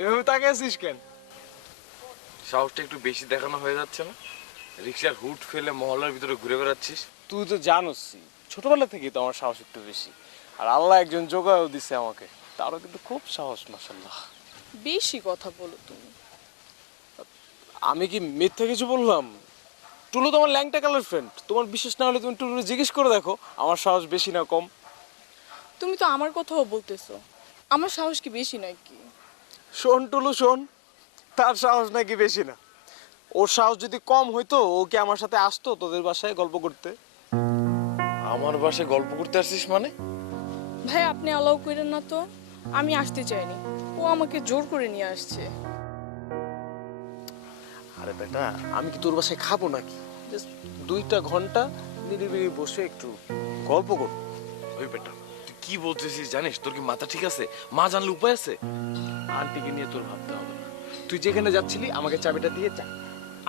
এভাবে তাকে আছিস কেন? সাহসটা একটু বেশি দেখানো হয়ে যাচ্ছে না? রিক্সার হুড ফেলে মহল্লার ভিতরে ঘুরে বেড়াচ্ছিস। তুই তো জানোসই ছোটবেলা থেকেই তো আমার সাহস একটু বেশি, আর আল্লাহ একজন যোগাও দিছে আমাকে, তারও কিন্তু খুব সাহস মাশাআল্লাহ। বেশি কথা বলো তুমি। আমি কি মিথ্যা কিছু বললাম? টুলু তোমার ল্যাংটা কালার ফ্রেন্ড, তোমার বিশেষ না হলে তুমি টুলুরে জিজ্ঞেস করে দেখো আমার সাহস বেশি না কম। তুমি তো আমার কথাও বলতেছো, আমার সাহস কি বেশি নাকি? শোন টুলু শোন, তার সাহস নাকি বেশি না। ওর সাহস যদি কম হইতো ও কি আমার সাথে আসতো তোদের বাসায় গল্প করতে? আমার বাসায় গল্প করতে আসছিস মানে? ভাই আপনি অ্যালাউ করেন না তো, আমি আসতে চাইনি, ও আমাকে জোর করে নিয়ে আসছে। আরে বেটা আমি কি তোর বাসায় খাবো নাকি? জাস্ট 2টা ঘন্টা নিরিবিলি বসে একটু গল্প করব। ওই বেটা তুই কি বলতেছিস জানিস? তোর কি মাথা ঠিক আছে? মা জানলে উপায় আছে? আন্টিকে নিয়ে তোর ভাবতে হবে না। তুই যেখানে যাচ্ছিলি আমাকে চাবিটা দিয়ে যা,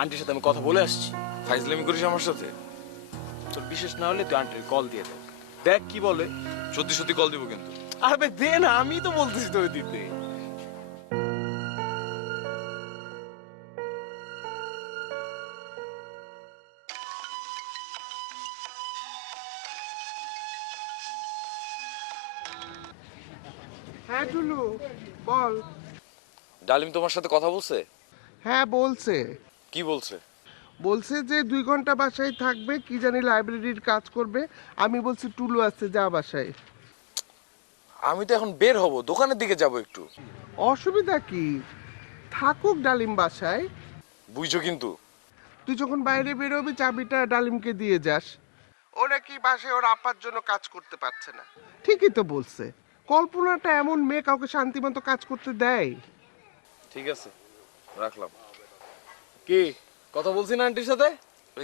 আন্টির সাথে আমি কথা বলে আসছি। ফাইজলামি করিস আমার সাথে? তোর বিশেষ না হলে তুই আন্টির কল দিয়ে দে, দেখ কি বলে। সত্যি সত্যি কল দিব কিন্তু। আরে দে না, আমি তো বলতেছি তোর দিতে। হ্যাঁ টুলু বল। ডালিম তোমার সাথে কথা বলছে? হ্যাঁ বলছে। কি বলছে? বলছে যে 2 ঘন্টা বাসায় থাকবে, কি জানি লাইব্রেরির কাজ করবে। আমি বলছি টুলু আছে, যা বাসায়। আমি তো এখন বের হব, দোকানের দিকে যাব একটু। অসুবিধা কি, থাকুক ডালিম বাসায়। বুঝছো কিন্তু? তুই যখন বাইরে বেরোবি চাবিটা ডালিমকে দিয়ে যাস। ও নাকি বাসায় ওর আপার জন্য কাজ করতে পারছে না। ঠিকই তো বলছে, কল্পনাটা এমন মেয়ে কাউকে শান্তিমতো কাজ করতে দেয়? ঠিক আছে, রাখলাম। কি কথা বলছি না আন্টির সাথে?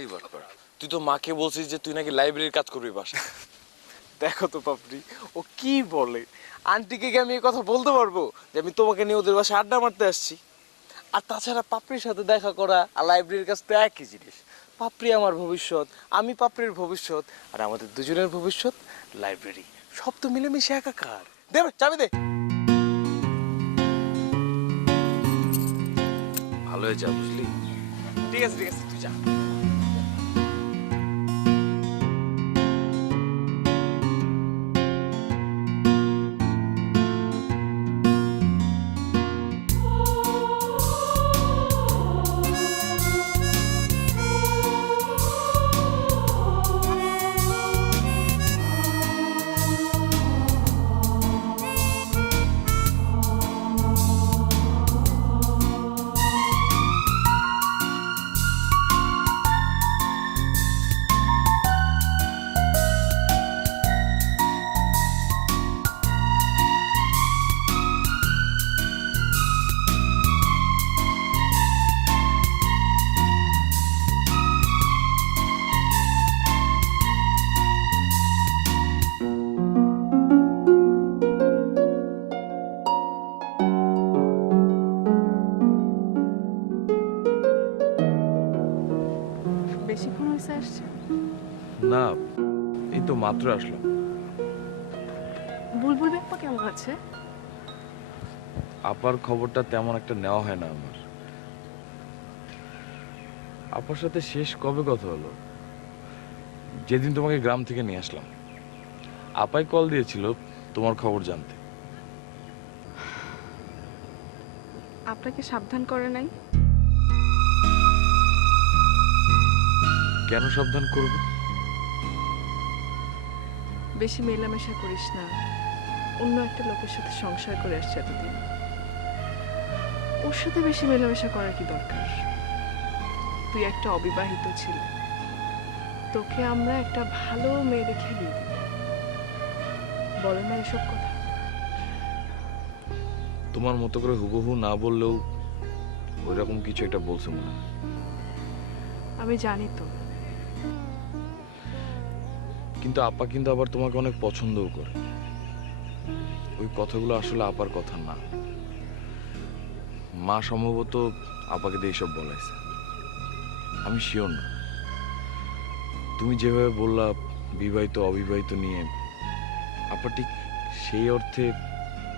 এই ব্যাপার, তুই তো মাকে বলছিস যে তুই নাকি লাইব্রেরির কাজ করবি বাসায়। দেখো তো পাপড়ি ও কি বলে। আন্টিকে কি আমি এই কথা বলতে পারবো যে আমি তোমাকে নিয়ে ওদের বাসায় আড্ডা মারতে আসছি? আর তাছাড়া পাপড়ির সাথে দেখা করা আর লাইব্রেরির কাজ তো একই জিনিস। পাপড়ি আমার ভবিষ্যৎ, আমি পাপড়ির ভবিষ্যৎ, আর আমাদের দুজনের ভবিষ্যৎ লাইব্রেরি। সব তো মিলেমিশে একাকার। দেবে চাবি দে। ভালো হয়ে যা, বুঝলি? ঠিক আছে ঠিক আছে, তুই যা। বেশিক্ষণ হয়েছে আসছে? না, এই তো মাত্র আসলাম। বুলবুল ব্যাপার কেমন আছে? আপার খবরটা তেমন একটা নেওয়া হয় না আমার। আপার সাথে শেষ কবে কথা হলো? যেদিন তোমাকে গ্রাম থেকে নিয়ে আসলাম। আপাই কল দিয়েছিল তোমার খবর জানতে। আপনাকে সাবধান করে নাই? কেন সাবধান করবে? বেশি মেলামেশা করিস না, অন্য একটা লোকের সাথে সংসার করে আসছে এতদিন, ওর সাথে বেশি মেলামেশা করার কি দরকার? তুই একটা অবিবাহিত ছিল, তোকে আমরা একটা ভালো মেয়ে দেখে বিয়ে দিব। বলে না এসব কথা? তোমার মতো করে হুবহু না বললেও ওইরকম কিছু একটা বলছে মনে হয়। আমি জানি তো। কিন্তু আপা কিন্তু আবার তোমাকে অনেক পছন্দও করে। ওই কথাগুলো আসলে আপার কথা না। মা সম্ভবত আপাকে দিয়ে এইসব বলাইছে, আমি শিওর না। তুমি যেভাবে বললা বিবাহিত অবিবাহিত নিয়ে, আপা ঠিক সেই অর্থে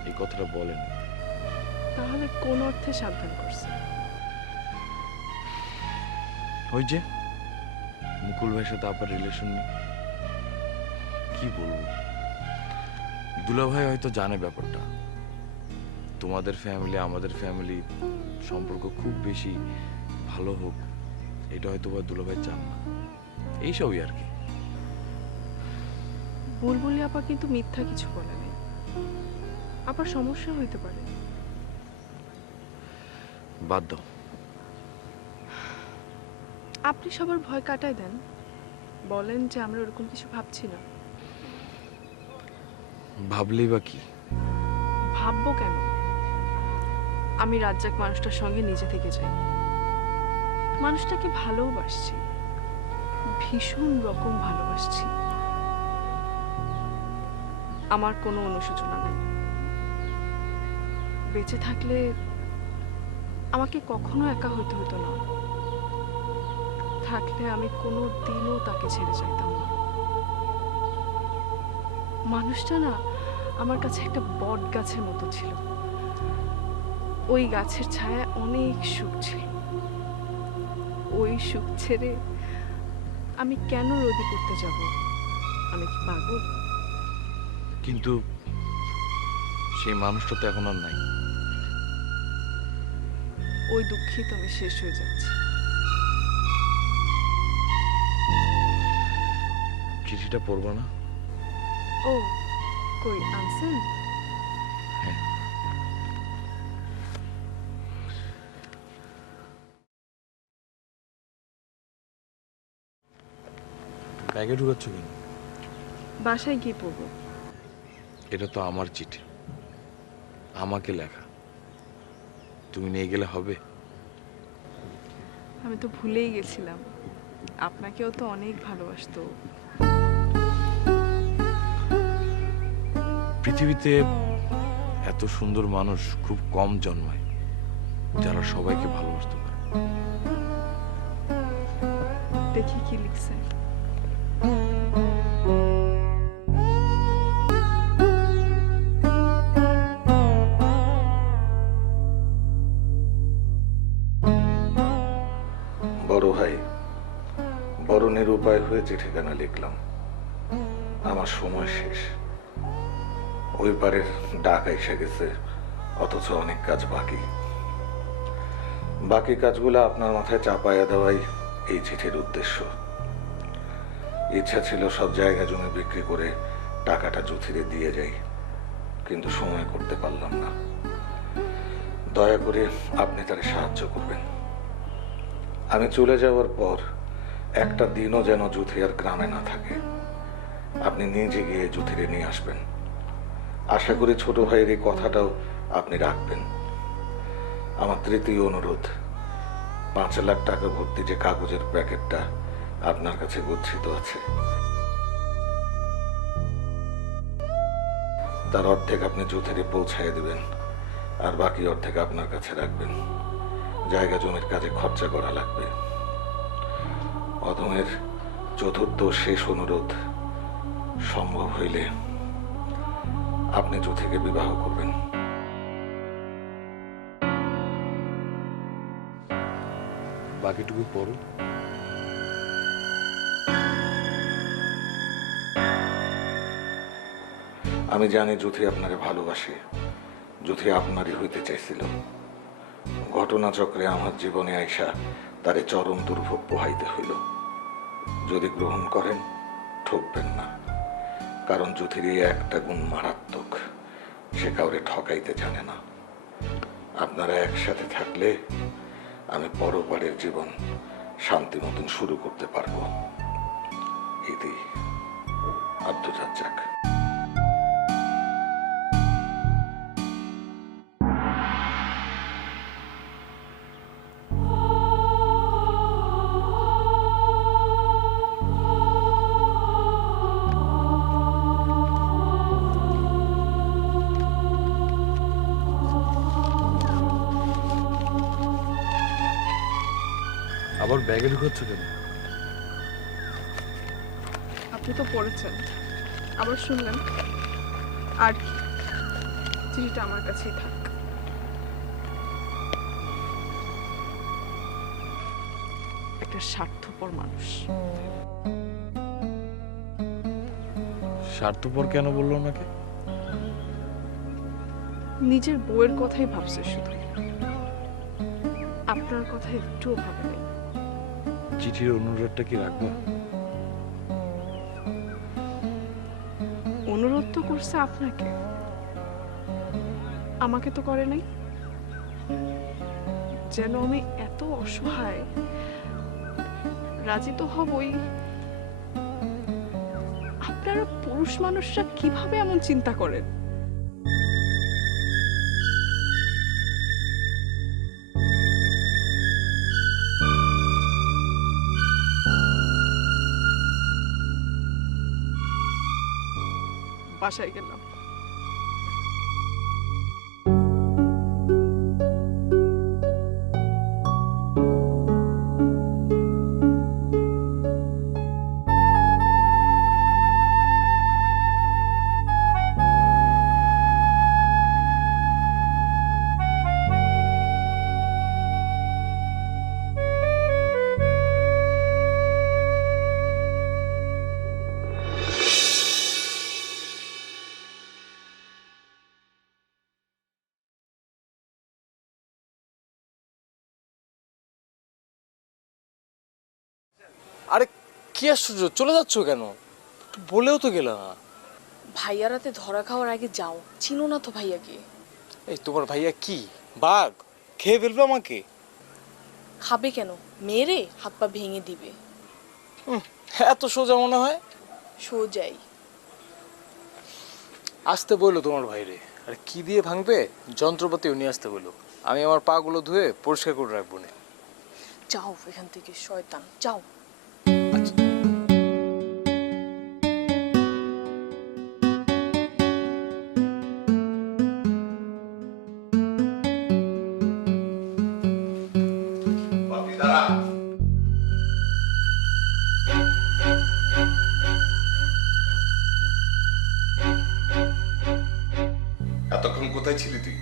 এই কথাটা বলেনি। তাহলে কোন অর্থে সাবধান করছে? ওই যে মুকুল ভাইয়ের সাথে আবার রিলেশন নেই, কি বলবো। দুলাভাই হয়তো জানে ব্যাপারটা, তোমাদের ফ্যামিলি আমাদের ফ্যামিলি সম্পর্ক খুব বেশি ভালো হোক এটা হয়তো বা দুলাভাই চান না, এইসবই আর কি। বুলবুলি আপা কিন্তু মিথ্যা কিছু বলে নাই, আবার সমস্যা হইতে পারে। বাদ দাও। আপনি সবার ভয় কাটায় দেন, বলেন যে আমরা ওরকম কিছু ভাবছি না। ভাবলেই বা কি? ভাববো কেন? আমি রাজ্জাক মানুষটার সঙ্গে নিজে থেকে যাই, মানুষটাকে ভালোবাসছি, ভীষণ রকম ভালোবাসছি। আমার কোনো অনুশোচনা নেই। বেঁচে থাকলে আমাকে কখনো একা হইতে হতো না, থাকলে আমি কোনো দিনও তাকে ছেড়ে যাইতাম না। মানুষটা না আমার কাছে একটা বট গাছের মতো ছিল, ওই গাছের ছায়া অনেক সুখ ছিল। ওই সুখ ছেড়ে আমি কেন রোদে করতে যাব? আমি কি পাগল? কিন্তু সেই মানুষটা তো এখন আর নাই। ওই দুঃখেই তো আমি শেষ হয়ে যাচ্ছি। চিঠিটা পড়বো না? ও কই আনছেন? হ্যাঁ। ব্যাগে ঢুকাচ্ছ কেন? বাসায় গিয়ে পড়বো। এটা তো আমার চিঠি, আমাকে লেখা, তুমি নিয়ে গেলে হবে? আমি তো ভুলেই গেছিলাম, আপনাকেও তো অনেক ভালোবাসতো। পৃথিবীতে এত সুন্দর মানুষ খুব কম জন্মায় যারা সবাইকে ভালোবাসতে পারে। দেখি কি লিখছে। বড় ভাই, বড় নিরুপায় হয়ে চিঠিখানা লিখলাম। আমার সময় শেষ, ওই পারের ডাক এসে গেছে, অথচ অনেক কাজ বাকি। বাকি কাজগুলো আপনার মাথায় চাপাইয়া দেওয়াই এই চিঠির উদ্দেশ্য। ইচ্ছা ছিল সব জায়গা জমি বিক্রি করে টাকাটা জুথিরে দিয়ে যাই, কিন্তু সময় করতে পারলাম না। দয়া করে আপনি তারে সাহায্য করবেন। আমি চলে যাওয়ার পর একটা দিনও যেন জুথি আর গ্রামে না থাকে। আপনি নিজে গিয়ে জুথিরে নিয়ে আসবেন। আশা করি ছোট ভাইয়ের এই কথাটাও আপনি রাখবেন। আমার তৃতীয় অনুরোধ, 5 লাখ টাকা ভর্তি যে কাগজের প্যাকেটটা আপনার কাছে গচ্ছিত আছে, তার অর্ধেক আপনি জুথিরে পৌঁছায় দিবেন, আর বাকি অর্ধেক আপনার কাছে রাখবেন। জায়গা জমির কাজে খরচা করা লাগবে। অধমের চতুর্থ শেষ অনুরোধ, সম্ভব হইলে আপনি জুথিকে বিবাহ করবেন। বাকিটুকু পড়ো। আমি জানি জুথি আপনারে ভালোবাসে, জুথি আপনারই হইতে চাইছিল। ঘটনাচক্রে আমার জীবনে আইসা তারে চরম দুর্ভোগ পোহাইতে হইল। যদি গ্রহণ করেন ঠকবেন না, কারণ জুথির এই একটা গুণ মারাত্মক, সে কাউরে ঠকাইতে জানে না। আপনারা একসাথে থাকলে আমি পরপারের জীবন শান্তি মতন শুরু করতে পারবো। ইতি আব্দুর রাজ্জাক। আবার ব্যাগে ঢুকাচ্ছ কেন? আপনি তো পড়েছেন, আবার শুনলেন, আর কি, চিঠিটা আমার কাছেই থাক। একটা স্বার্থপর মানুষ। স্বার্থপর কেন বললো ওনাকে? নিজের বউয়ের কথাই ভাবছে শুধু, আপনার কথা একটুও ভাবে নাই। চিঠির অনুরোধটা কি রাখবা? অনুরোধ তো করছে আপনাকে, আমাকে তো করে নাই। যেন আমি এত অসহায়, রাজি তো হবই। আপনারা পুরুষ মানুষরা কিভাবে এমন চিন্তা করেন? বাসায় গেলাম। আরে কি আশ্চর্য, চলে যাচ্ছ কেন? একটু বলেও তো গেল না। ভাইয়া রাতে ধরা খাওয়ার আগে যাও, চিনো না তো ভাইয়াকে। এই তোমার ভাইয়া কি বাঘ? খেয়ে ফেলবে আমাকে? খাবে কেন, মেরে হাত পা ভেঙে দিবে। এত সোজা মনে হয়? সোজাই। আসতে বললো তোমার ভাইরে। আর কি দিয়ে ভাঙবে? যন্ত্রপাতিও নিয়ে আসতে বললো। আমি আমার পা গুলো ধুয়ে পরিষ্কার করে রাখবো না। যাও এখান থেকে শয়তান, যাও। এতক্ষণ কোথায় ছিলি তুই?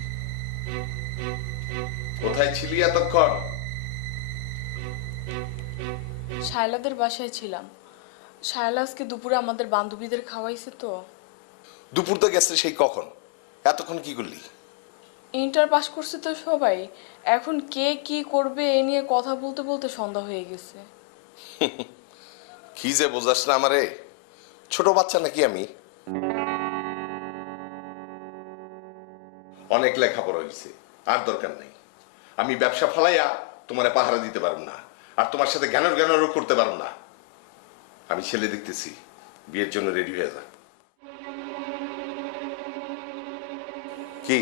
কোথায় ছিলি এতক্ষণ? শায়লাদের বাসায় ছিলাম। শায়লা আজকে দুপুরে আমাদের বান্ধবীদের খাওয়াইছে তো। দুপুর তো গেছে সেই কখন, এতক্ষণ কি করলি? ইন্টার পাস করছে তো সবাই, এখন কে কি করবে এ নিয়ে কথা বলতে বলতে সন্ধ্যা হয়ে গেছে। কি যে বোঝাস না আমারে, ছোট বাচ্চা নাকি আমি? অনেক লেখাপড়া হয়েছে, আর দরকার নেই। আমি ব্যবসা ফালাইয়া তোমারে পাহারা দিতে পারব না, আর তোমার সাথে জ্ঞানের করতে পারব না। আমি ছেলে দেখতেছি, বিয়ের জন্য রেডি হয়ে যা। কি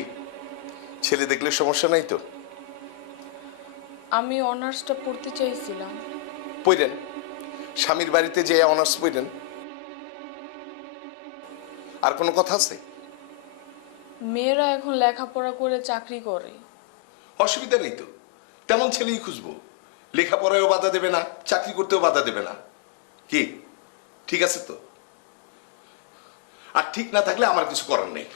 ছেলে দেখলে সমস্যা নাই তো? আমি অনার্সটা পড়তে চাইছিলাম। পড়েন, স্বামীর বাড়িতে যে অনার্স পড়েন। আর কোনো কথা আছে? মেয়েরা এখন লেখাপড়া করে চাকরি করে। অসুবিধা নেই তো, তেমন ছেলেই খুঁজবো। লেখাপড়ায়ও বাধা দেবে না, চাকরি করতেও বাধা দেবে না। কি ঠিক আছে তো? আর ঠিক না থাকলে আমার কিছু করার নেই।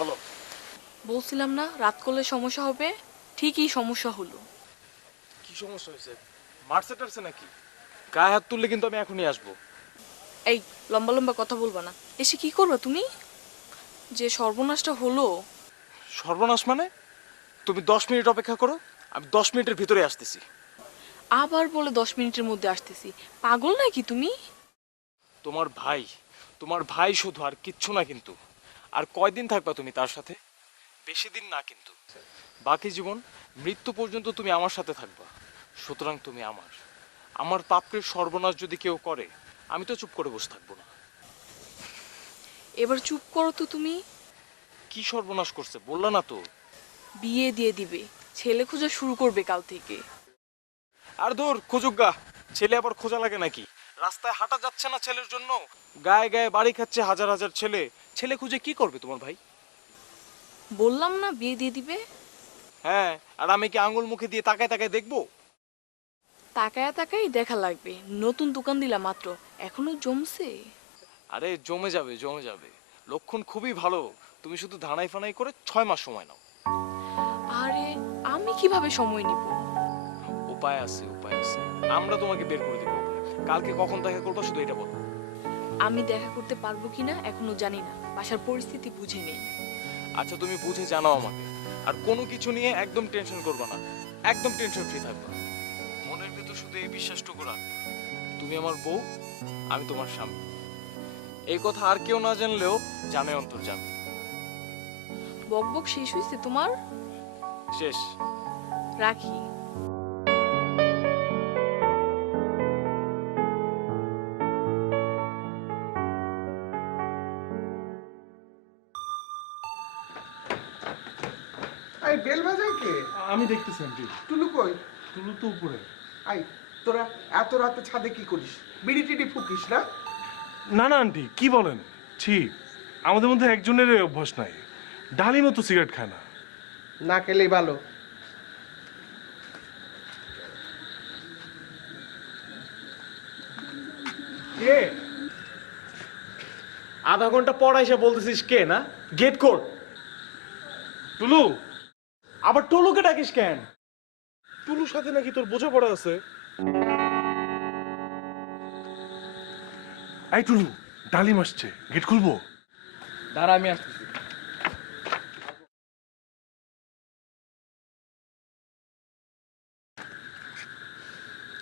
বলো। বলছিলাম না রাত করলে সমস্যা হবে, ঠিকই সমস্যা হলো। কি সমস্যা হয়েছে? মারছে টারছে নাকি? গায়ে হাত তুললে কিন্তু আমি এখনই আসবো। এই লম্বা লম্বা কথা বলবা না। এসে কি করবা তুমি? যে সর্বনাশটা হলো। সর্বনাশ মানে? তুমি 10 মিনিট অপেক্ষা করো, আমি 10 মিনিটের ভিতরে আসতেছি। আবার বলে 10 মিনিটের মধ্যে আসতেছি। পাগল নাকি তুমি? তোমার ভাই শুধু, আর কিচ্ছু না। কিন্তু আর কয়দিন থাকবা তুমি তার সাথে? বেশি দিন না কিন্তু। বাকি জীবন, মৃত্যু পর্যন্ত তুমি আমার সাথে থাকবা। সুতরাং তুমি আমার পাপের সর্বনাশ যদি কেউ করে, আমি তো চুপ করে বসে থাকবো না। এবার চুপ করো তো তুমি। কি সর্বনাশ করছে বললা না তো? বিয়ে দিয়ে দিবে, ছেলে খোঁজা শুরু করবে কাল থেকে। আর দূর খুঁজুক গা, ছেলে আবার খোঁজা লাগে নাকি? রাস্তায় হাঁটা যাচ্ছে না ছেলের জন্য? গায়ে গায়ে বাড়ি খাচ্ছে হাজার হাজার ছেলে, ছেলে খুঁজে কি করবে তোমার ভাই? বললাম না বিয়ে দিয়ে দিবে। হ্যাঁ, আর আমি কি আঙুল মুখে দিয়ে তাকায় তাকায় দেখবো? তাকায় তাকাই দেখা লাগবে। নতুন দোকান দিলা মাত্র, এখনো জমছে। আরে জমে যাবে জমে যাবে, লক্ষণ খুবই ভালো। তুমি শুধু ধানাই ফানাই করে 6 মাস সময় নাও। আরে আমি কিভাবে সময় নিব? উপায় আছে উপায় আছে, আমরা তোমাকে বের করে দেবো। কালকে কখন দেখা করবো শুধু এটা বলো। আমি দেখা করতে পারবো কিনা এখনো জানি না, বাসার পরিস্থিতি বুঝে নেই। আচ্ছা তুমি বুঝে জানাও আমাকে, আর কোনো কিছু নিয়ে একদম টেনশন করবে না, একদম টেনশন ফ্রি থাকবে। মনের ভিতর শুধু এই বিশ্বাসটুকু রাখবে, তুমি আমার বউ, আমি তোমার স্বামী। এই কথা আর কেউ না জানলেও জানে অন্তর জানে। বক বক শেষ হয়েছে তোমার? শেষ। রাখি। এই বেল বাজায় কে? আমি দেখতেছি আন্টি। টুলু কই? টুলু তো উপরে। আই, তোরা এত রাতে ছাদে কি করিস? বিড়ি টিড়ি ফুকিস না? না না আন্টি, কি বলেন? ছি, আমাদের মধ্যে একজনের এই অভ্যাস নাই। ডালিমও তো সিগারেট খায় না। না খেলেই ভালো। কে? আধা ঘন্টা পর এসে বলতেছিস কে না? Gate code. টুলু, আবার টুলুকে ডাকিস কেন? টুলুর সাথে নাকি তোর বোঝাপড়া আছে? এই টুলু, ডালিম আসছে, গেট খুলবো? দাঁড়া আমি আসতেছি।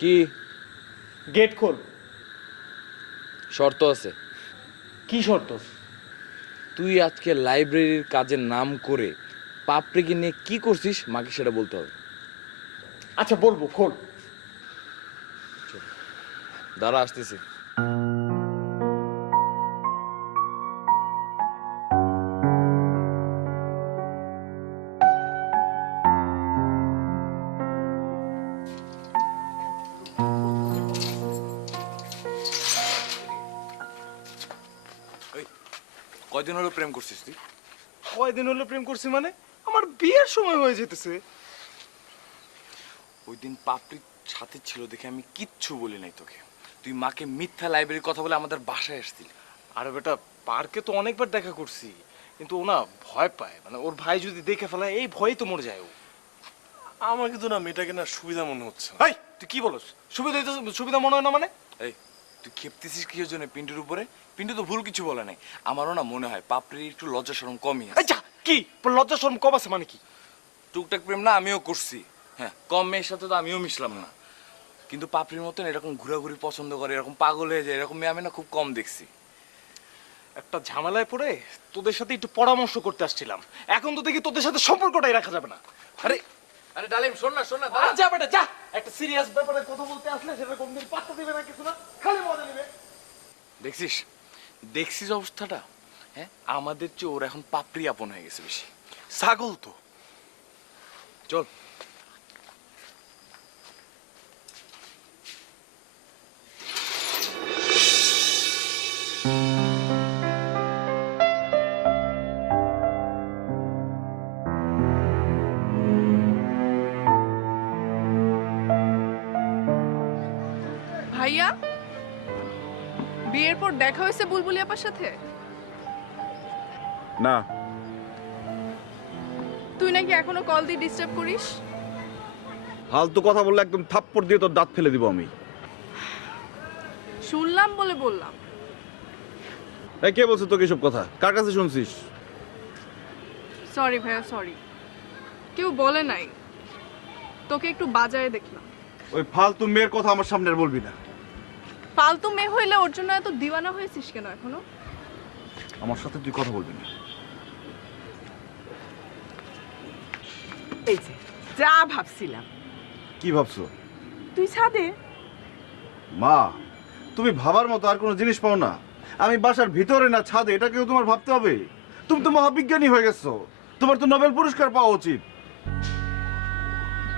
কি গেট খোল। শর্ত আছে? কি শর্ত? তুই আজকে লাইব্রেরির কাজের নাম করে পাপড়িকে নিয়ে কি করছিস মাকে সেটা বলতে হবে। আচ্ছা বলবো, খোল। দাঁড়া আসতেছি। কয়দিন হলো প্রেম করছিস তুই? কয়দিন হলো প্রেম করছি মানে? আমার বিয়ের সময় হয়ে যেতেছে। ওই দিন পাপড়ি সাথে ছিল দেখে আমি কিচ্ছু বলি নাই তোকে। তুই মাকে মিথ্যা লাইব্রেরির কথা বলে আমাদের বাসায় আসছিলি। আরে বেটা, পার্কে তো অনেকবার দেখা করছি, কিন্তু ও না ভয় পায়। মানে ওর ভাই যদি দেখে ফেলায় এই ভয়ই তো মরে যায় ও। আমার কিন্তু না মেয়েটাকে না সুবিধা মনে হচ্ছে। ভাই তুই কি বলস? সুবিধা সুবিধা মনে হয় না মানে? এই তুই খেপতেছিস কিসের জন্য পিন্টুর উপরে? পিন্টু তো ভুল কিছু বলে নাই। আমারও না মনে হয় পাপড়ির একটু লজ্জা শরম কমই আছে। আচ্ছা কি লজ্জা শরম কম আছে মানে কি? টুকটাক প্রেম না আমিও করছি, হ্যাঁ, কম মেয়ের সাথে তো আমিও মিশলাম না। কিন্তু পাপড়ির মতন এরকম ঘোরাঘুরি পছন্দ করে, এরকম পাগল হয়ে যায়, এরকম মেয়ে আমি না খুব কম দেখছি। একটা ঝামেলায় পড়ে তোদের সাথে একটু পরামর্শ করতে আসছিলাম। এখন তো দেখি তোদের সাথে সম্পর্কটাই রাখা যাবে না। আরে আরে ডালিম শোন না যা বেটা যা, একটা সিরিয়াস ব্যাপারে কথা বলতে আসলে সেটা কোনদিন পাত্তা দিবে না, কিছু না, খালি মজা নেবে। দেখছিস দেখছিস অবস্থাটা? হ্যাঁ, আমাদের চেয়ে ওর এখন পাপড়ি আপন হয়ে গেছে বেশি। ছাগল তো। চল। ভাইয়া, বিয়ের পর দেখা হয়েছে বুলবুলি আপার সাথে? না। তুই নাকি এখনো কল দিয়ে ডিস্টার্ব করিস? ফালতু কথা বললে একদম থাপ্পড় দিয়ে তোর দাঁত ফেলে দিব আমি। শুনলাম বলে বললাম। এই কে বলছে তোকে এসব কথা? কার কাছে শুনছিস? সরি ভাইয়া, সরি, কেউ বলে নাই, তোকে একটু বাজারে দেখলাম। ওই ফালতু মেয়ের কথা আমার সামনে আর বলবি না। ফালতু মেয়ে হইলে ওর জন্য এত দিওয়ানা হয়েছিস কেন এখনো? আমার সাথে তুই কথা বলবি না। এই যে যা ভাবছিলাম। কি ভাবছো? তুই ছাদে? মা, তুমি ভাবার মতো আর কোনো জিনিস পাও না? আমি বাসার ভিতরে না ছাদে, এটা কেউ তোমার ভাবতে হবে? তুমি তো মহাবিজ্ঞানী হয়ে গেছো, তোমার তো নোবেল পুরস্কার পাওয়া উচিত।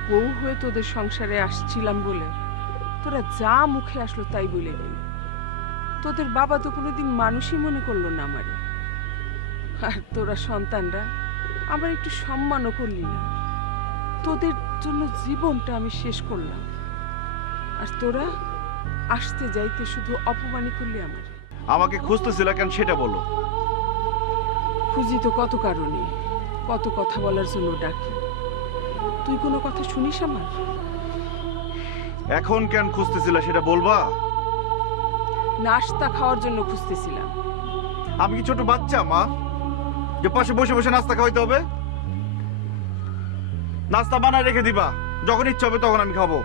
বউ হয়ে তোদের সংসারে আসছিলাম বলে তোরা যা মুখে আসলো তাই বলে দিলি। তোদের বাবা তো কোনোদিন মানুষই মনে করলো না আমারে। আর তোরা সন্তানরা আবার একটু সম্মানও করলি না। তোদের জন্য জীবনটা আমি শেষ করলাম, আর তোরা আসতে যাইতে শুধু অপমানই করলি আমার। আমাকে খুঁজতেছিল কেন সেটা বলো। খুঁজি তো কত কারণে, কত কথা বলার জন্য ডাকি। তুই কোনো কথা শুনিস আমার? এখন কেন খুঁজতেছিল সেটা বলবা? নাস্তা খাওয়ার জন্য খুঁজতেছিলাম। আমি কি ছোট বাচ্চা মা, যে পাশে বসে বসে নাস্তা খাওয়াইতে হবে? নাস্তা বানায় রেখে দিবা, যখন ইচ্ছা হবে তখন আমি খাবো।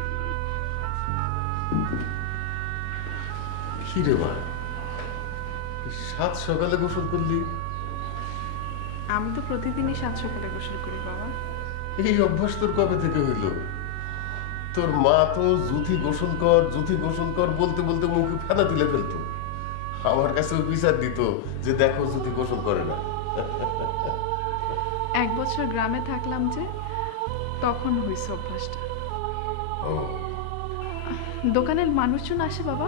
কি রে মা, সাত সকালে গোসল করলি? আমি তো প্রতিদিনই 7 সকালে গোসল করি বাবা। এই অভ্যাস তোর কবে থেকে হইল? তোর মা তো জুথি গোসল কর বলতে বলতে মুখে ফেনা তুলে ফেলতো। আমার কাছে বিচার দিত যে দেখো জুথি গোসল করে না। 1 বছর গ্রামে থাকলাম যে, তখন হইছে অভ্যাসটা। ও, দোকানের মানুষজন আসে বাবা?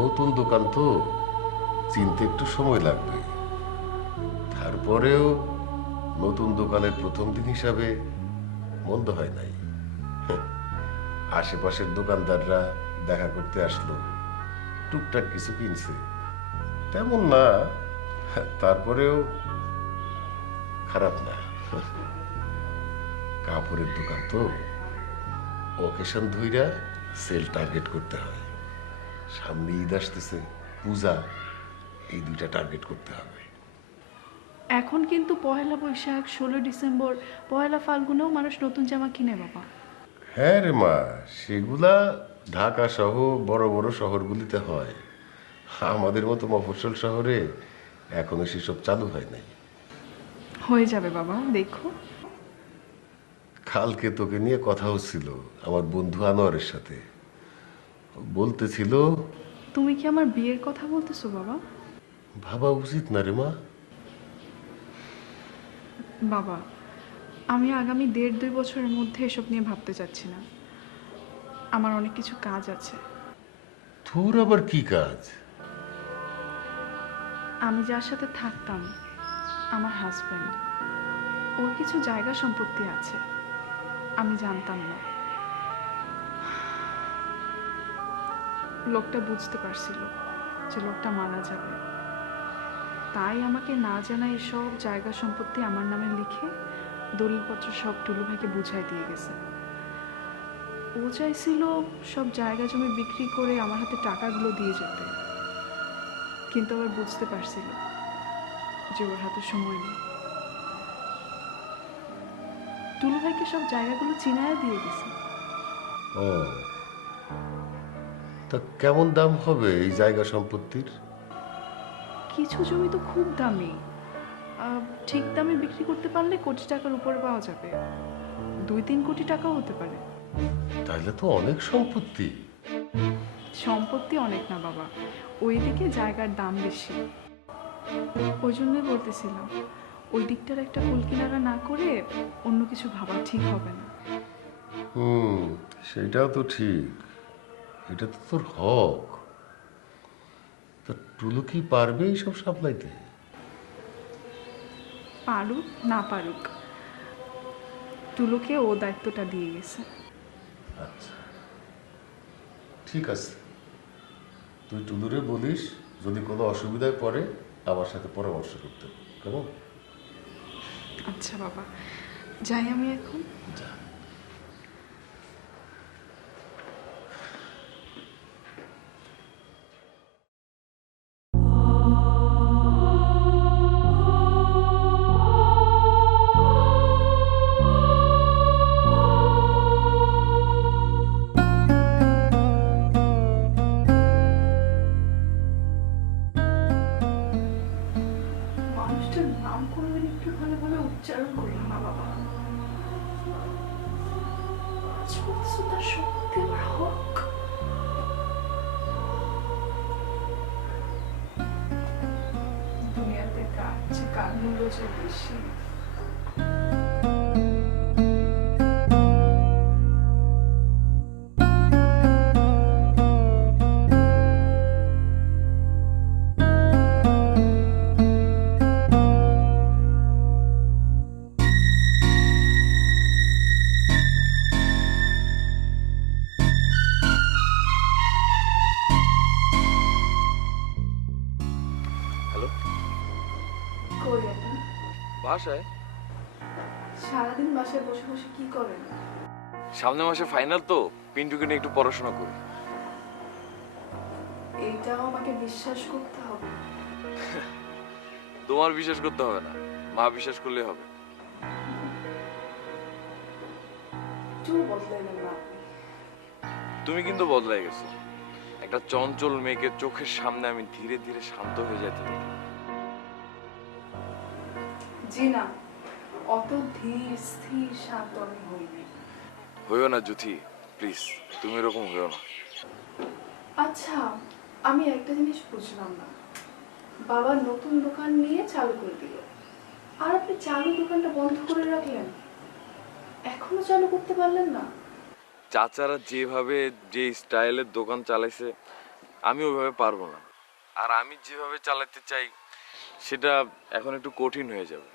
নতুন দোকান তো, চিনতে একটু সময় লাগবে। তারপরেও নতুন দোকানের প্রথম দিন হিসাবে মন্দ হয় নাই। আশেপাশের দোকানদাররা দেখা করতে আসলো, টুকটাক কিছু কিনছে, তেমন না, তারপরেও খারাপ না। কাপড়ের দোকান তো, অকেশন ধইরা সেল টার্গেট করতে হয়। সামনে ঈদ আসতেছে, পূজা, এই 2টা টার্গেট করতে হবে। এখন কিন্তু পহেলা বৈশাখ, 16 ডিসেম্বর, পহেলা ফাল্গুনেও মানুষ নতুন জামা কিনে বাবা। হ্যাঁ রে মা, সেগুলা ঢাকা সহ বড় বড় শহরগুলিতে হয়। আমাদের মতো মফস্বল শহরে এখনো সেসব চালু হয় নাই। হয়ে যাবে বাবা, দেখো। কালকে তোকে নিয়ে কথা হচ্ছিল আমার বন্ধু আনোয়ারের সাথে। বলতেছিল, তুমি কি আমার বিয়ের কথা বলতেছো বাবা? ভাবা উচিত না রে মা? বাবা, আমি আগামী 1.5-2 বছরের মধ্যে এসব নিয়ে ভাবতে চাচ্ছি না। আমার অনেক কিছু কাজ আছে। তোর আবার কি কাজ? আমি যার সাথে থাকতাম, আমার হাজব্যান্ড, ওর কিছু জায়গা সম্পত্তি আছে, আমি জানতাম না। লোকটা বুঝতে পারছিল যে লোকটা মারা যাবে, তাই আমাকে না জানাই সব জায়গা সম্পত্তি আমার নামে লিখে দলিলপত্র সব টুলু ভাইকে বুঝাই দিয়ে গেছে। ও চাইছিল সব জায়গা জমি বিক্রি করে আমার হাতে টাকাগুলো দিয়ে যেতে, কিন্তু আবার বুঝতে পারছিল যে ওর হাতে সময় নেই। টুলু ভাইকে সব জায়গাগুলো চিনায়া দিয়ে গেছে। ও, তা কেমন দাম হবে এই জায়গা সম্পত্তির? কিছু জমি তো খুব দামি, ঠিক দামে বিক্রি করতে পারলে কোটি টাকার উপরে পাওয়া যাবে, 2-3 কোটি টাকাও হতে পারে। তাহলে তো অনেক সম্পত্তি। সম্পত্তি অনেক না বাবা, ওইদিকে জায়গার দাম বেশি। ওই জন্যই বলতেছিলাম, ওই দিকটার একটা কুল কিনারা না করে অন্য কিছু ভাবা ঠিক হবে না। সেটাও তো ঠিক, এটা তো তোর হক। তা টুলু কি পারবে এইসব সামলাইতে? পারুক না পারুক, টুলুকে ও দায়িত্বটা দিয়ে গেছে। আচ্ছা, ঠিক আছে, তুই টুলুরে বলিস যদি কোনো অসুবিধায় পড়ে আমার সাথে পরামর্শ করতে, কেমন? আচ্ছা বাবা, যাই আমি এখন। যা। মানুষটার নাম কোনোদিন একটু ভালো ভালো উচ্চারণ করলাম না বাবা। তার সত্যি আমার হক। দুনিয়াতে কার চেয়ে কার মূল্য যে বেশি। বাসায়? সারাদিন বাসায় বসে বসে কি করেন? সামনের মাসে ফাইনাল তো, পিন্টুকে নিয়ে একটু পড়াশোনা করি। এইটাও আমাকে বিশ্বাস করতে হবে? তোমার বিশ্বাস করতে হবে না, মা বিশ্বাস করলে হবে। একটু বদলাইলেন না আপনি। তুমি কিন্তু বদলাই গেছো। একটা চঞ্চল মেয়েকে চোখের সামনে আমি ধীরে ধীরে শান্ত হয়ে যেতে দেখি। জি না, অত ধীর স্থির শান্ত আমি হইনি। হইও না জুথি, প্লিজ, তুমি এরকম হইও না। আচ্ছা, আমি একটা জিনিস বুঝলাম না। বাবা নতুন দোকান নিয়ে চালু করে দিল, আর আপনি চালু দোকানটা বন্ধ করে রাখলেন, এখনো চালু করতে পারলেন না? চাচারা যেভাবে যে স্টাইলের দোকান চালাইছে আমি ওইভাবে পারবো না, আর আমি যেভাবে চালাতে চাই সেটা এখন একটু কঠিন হয়ে যাবে।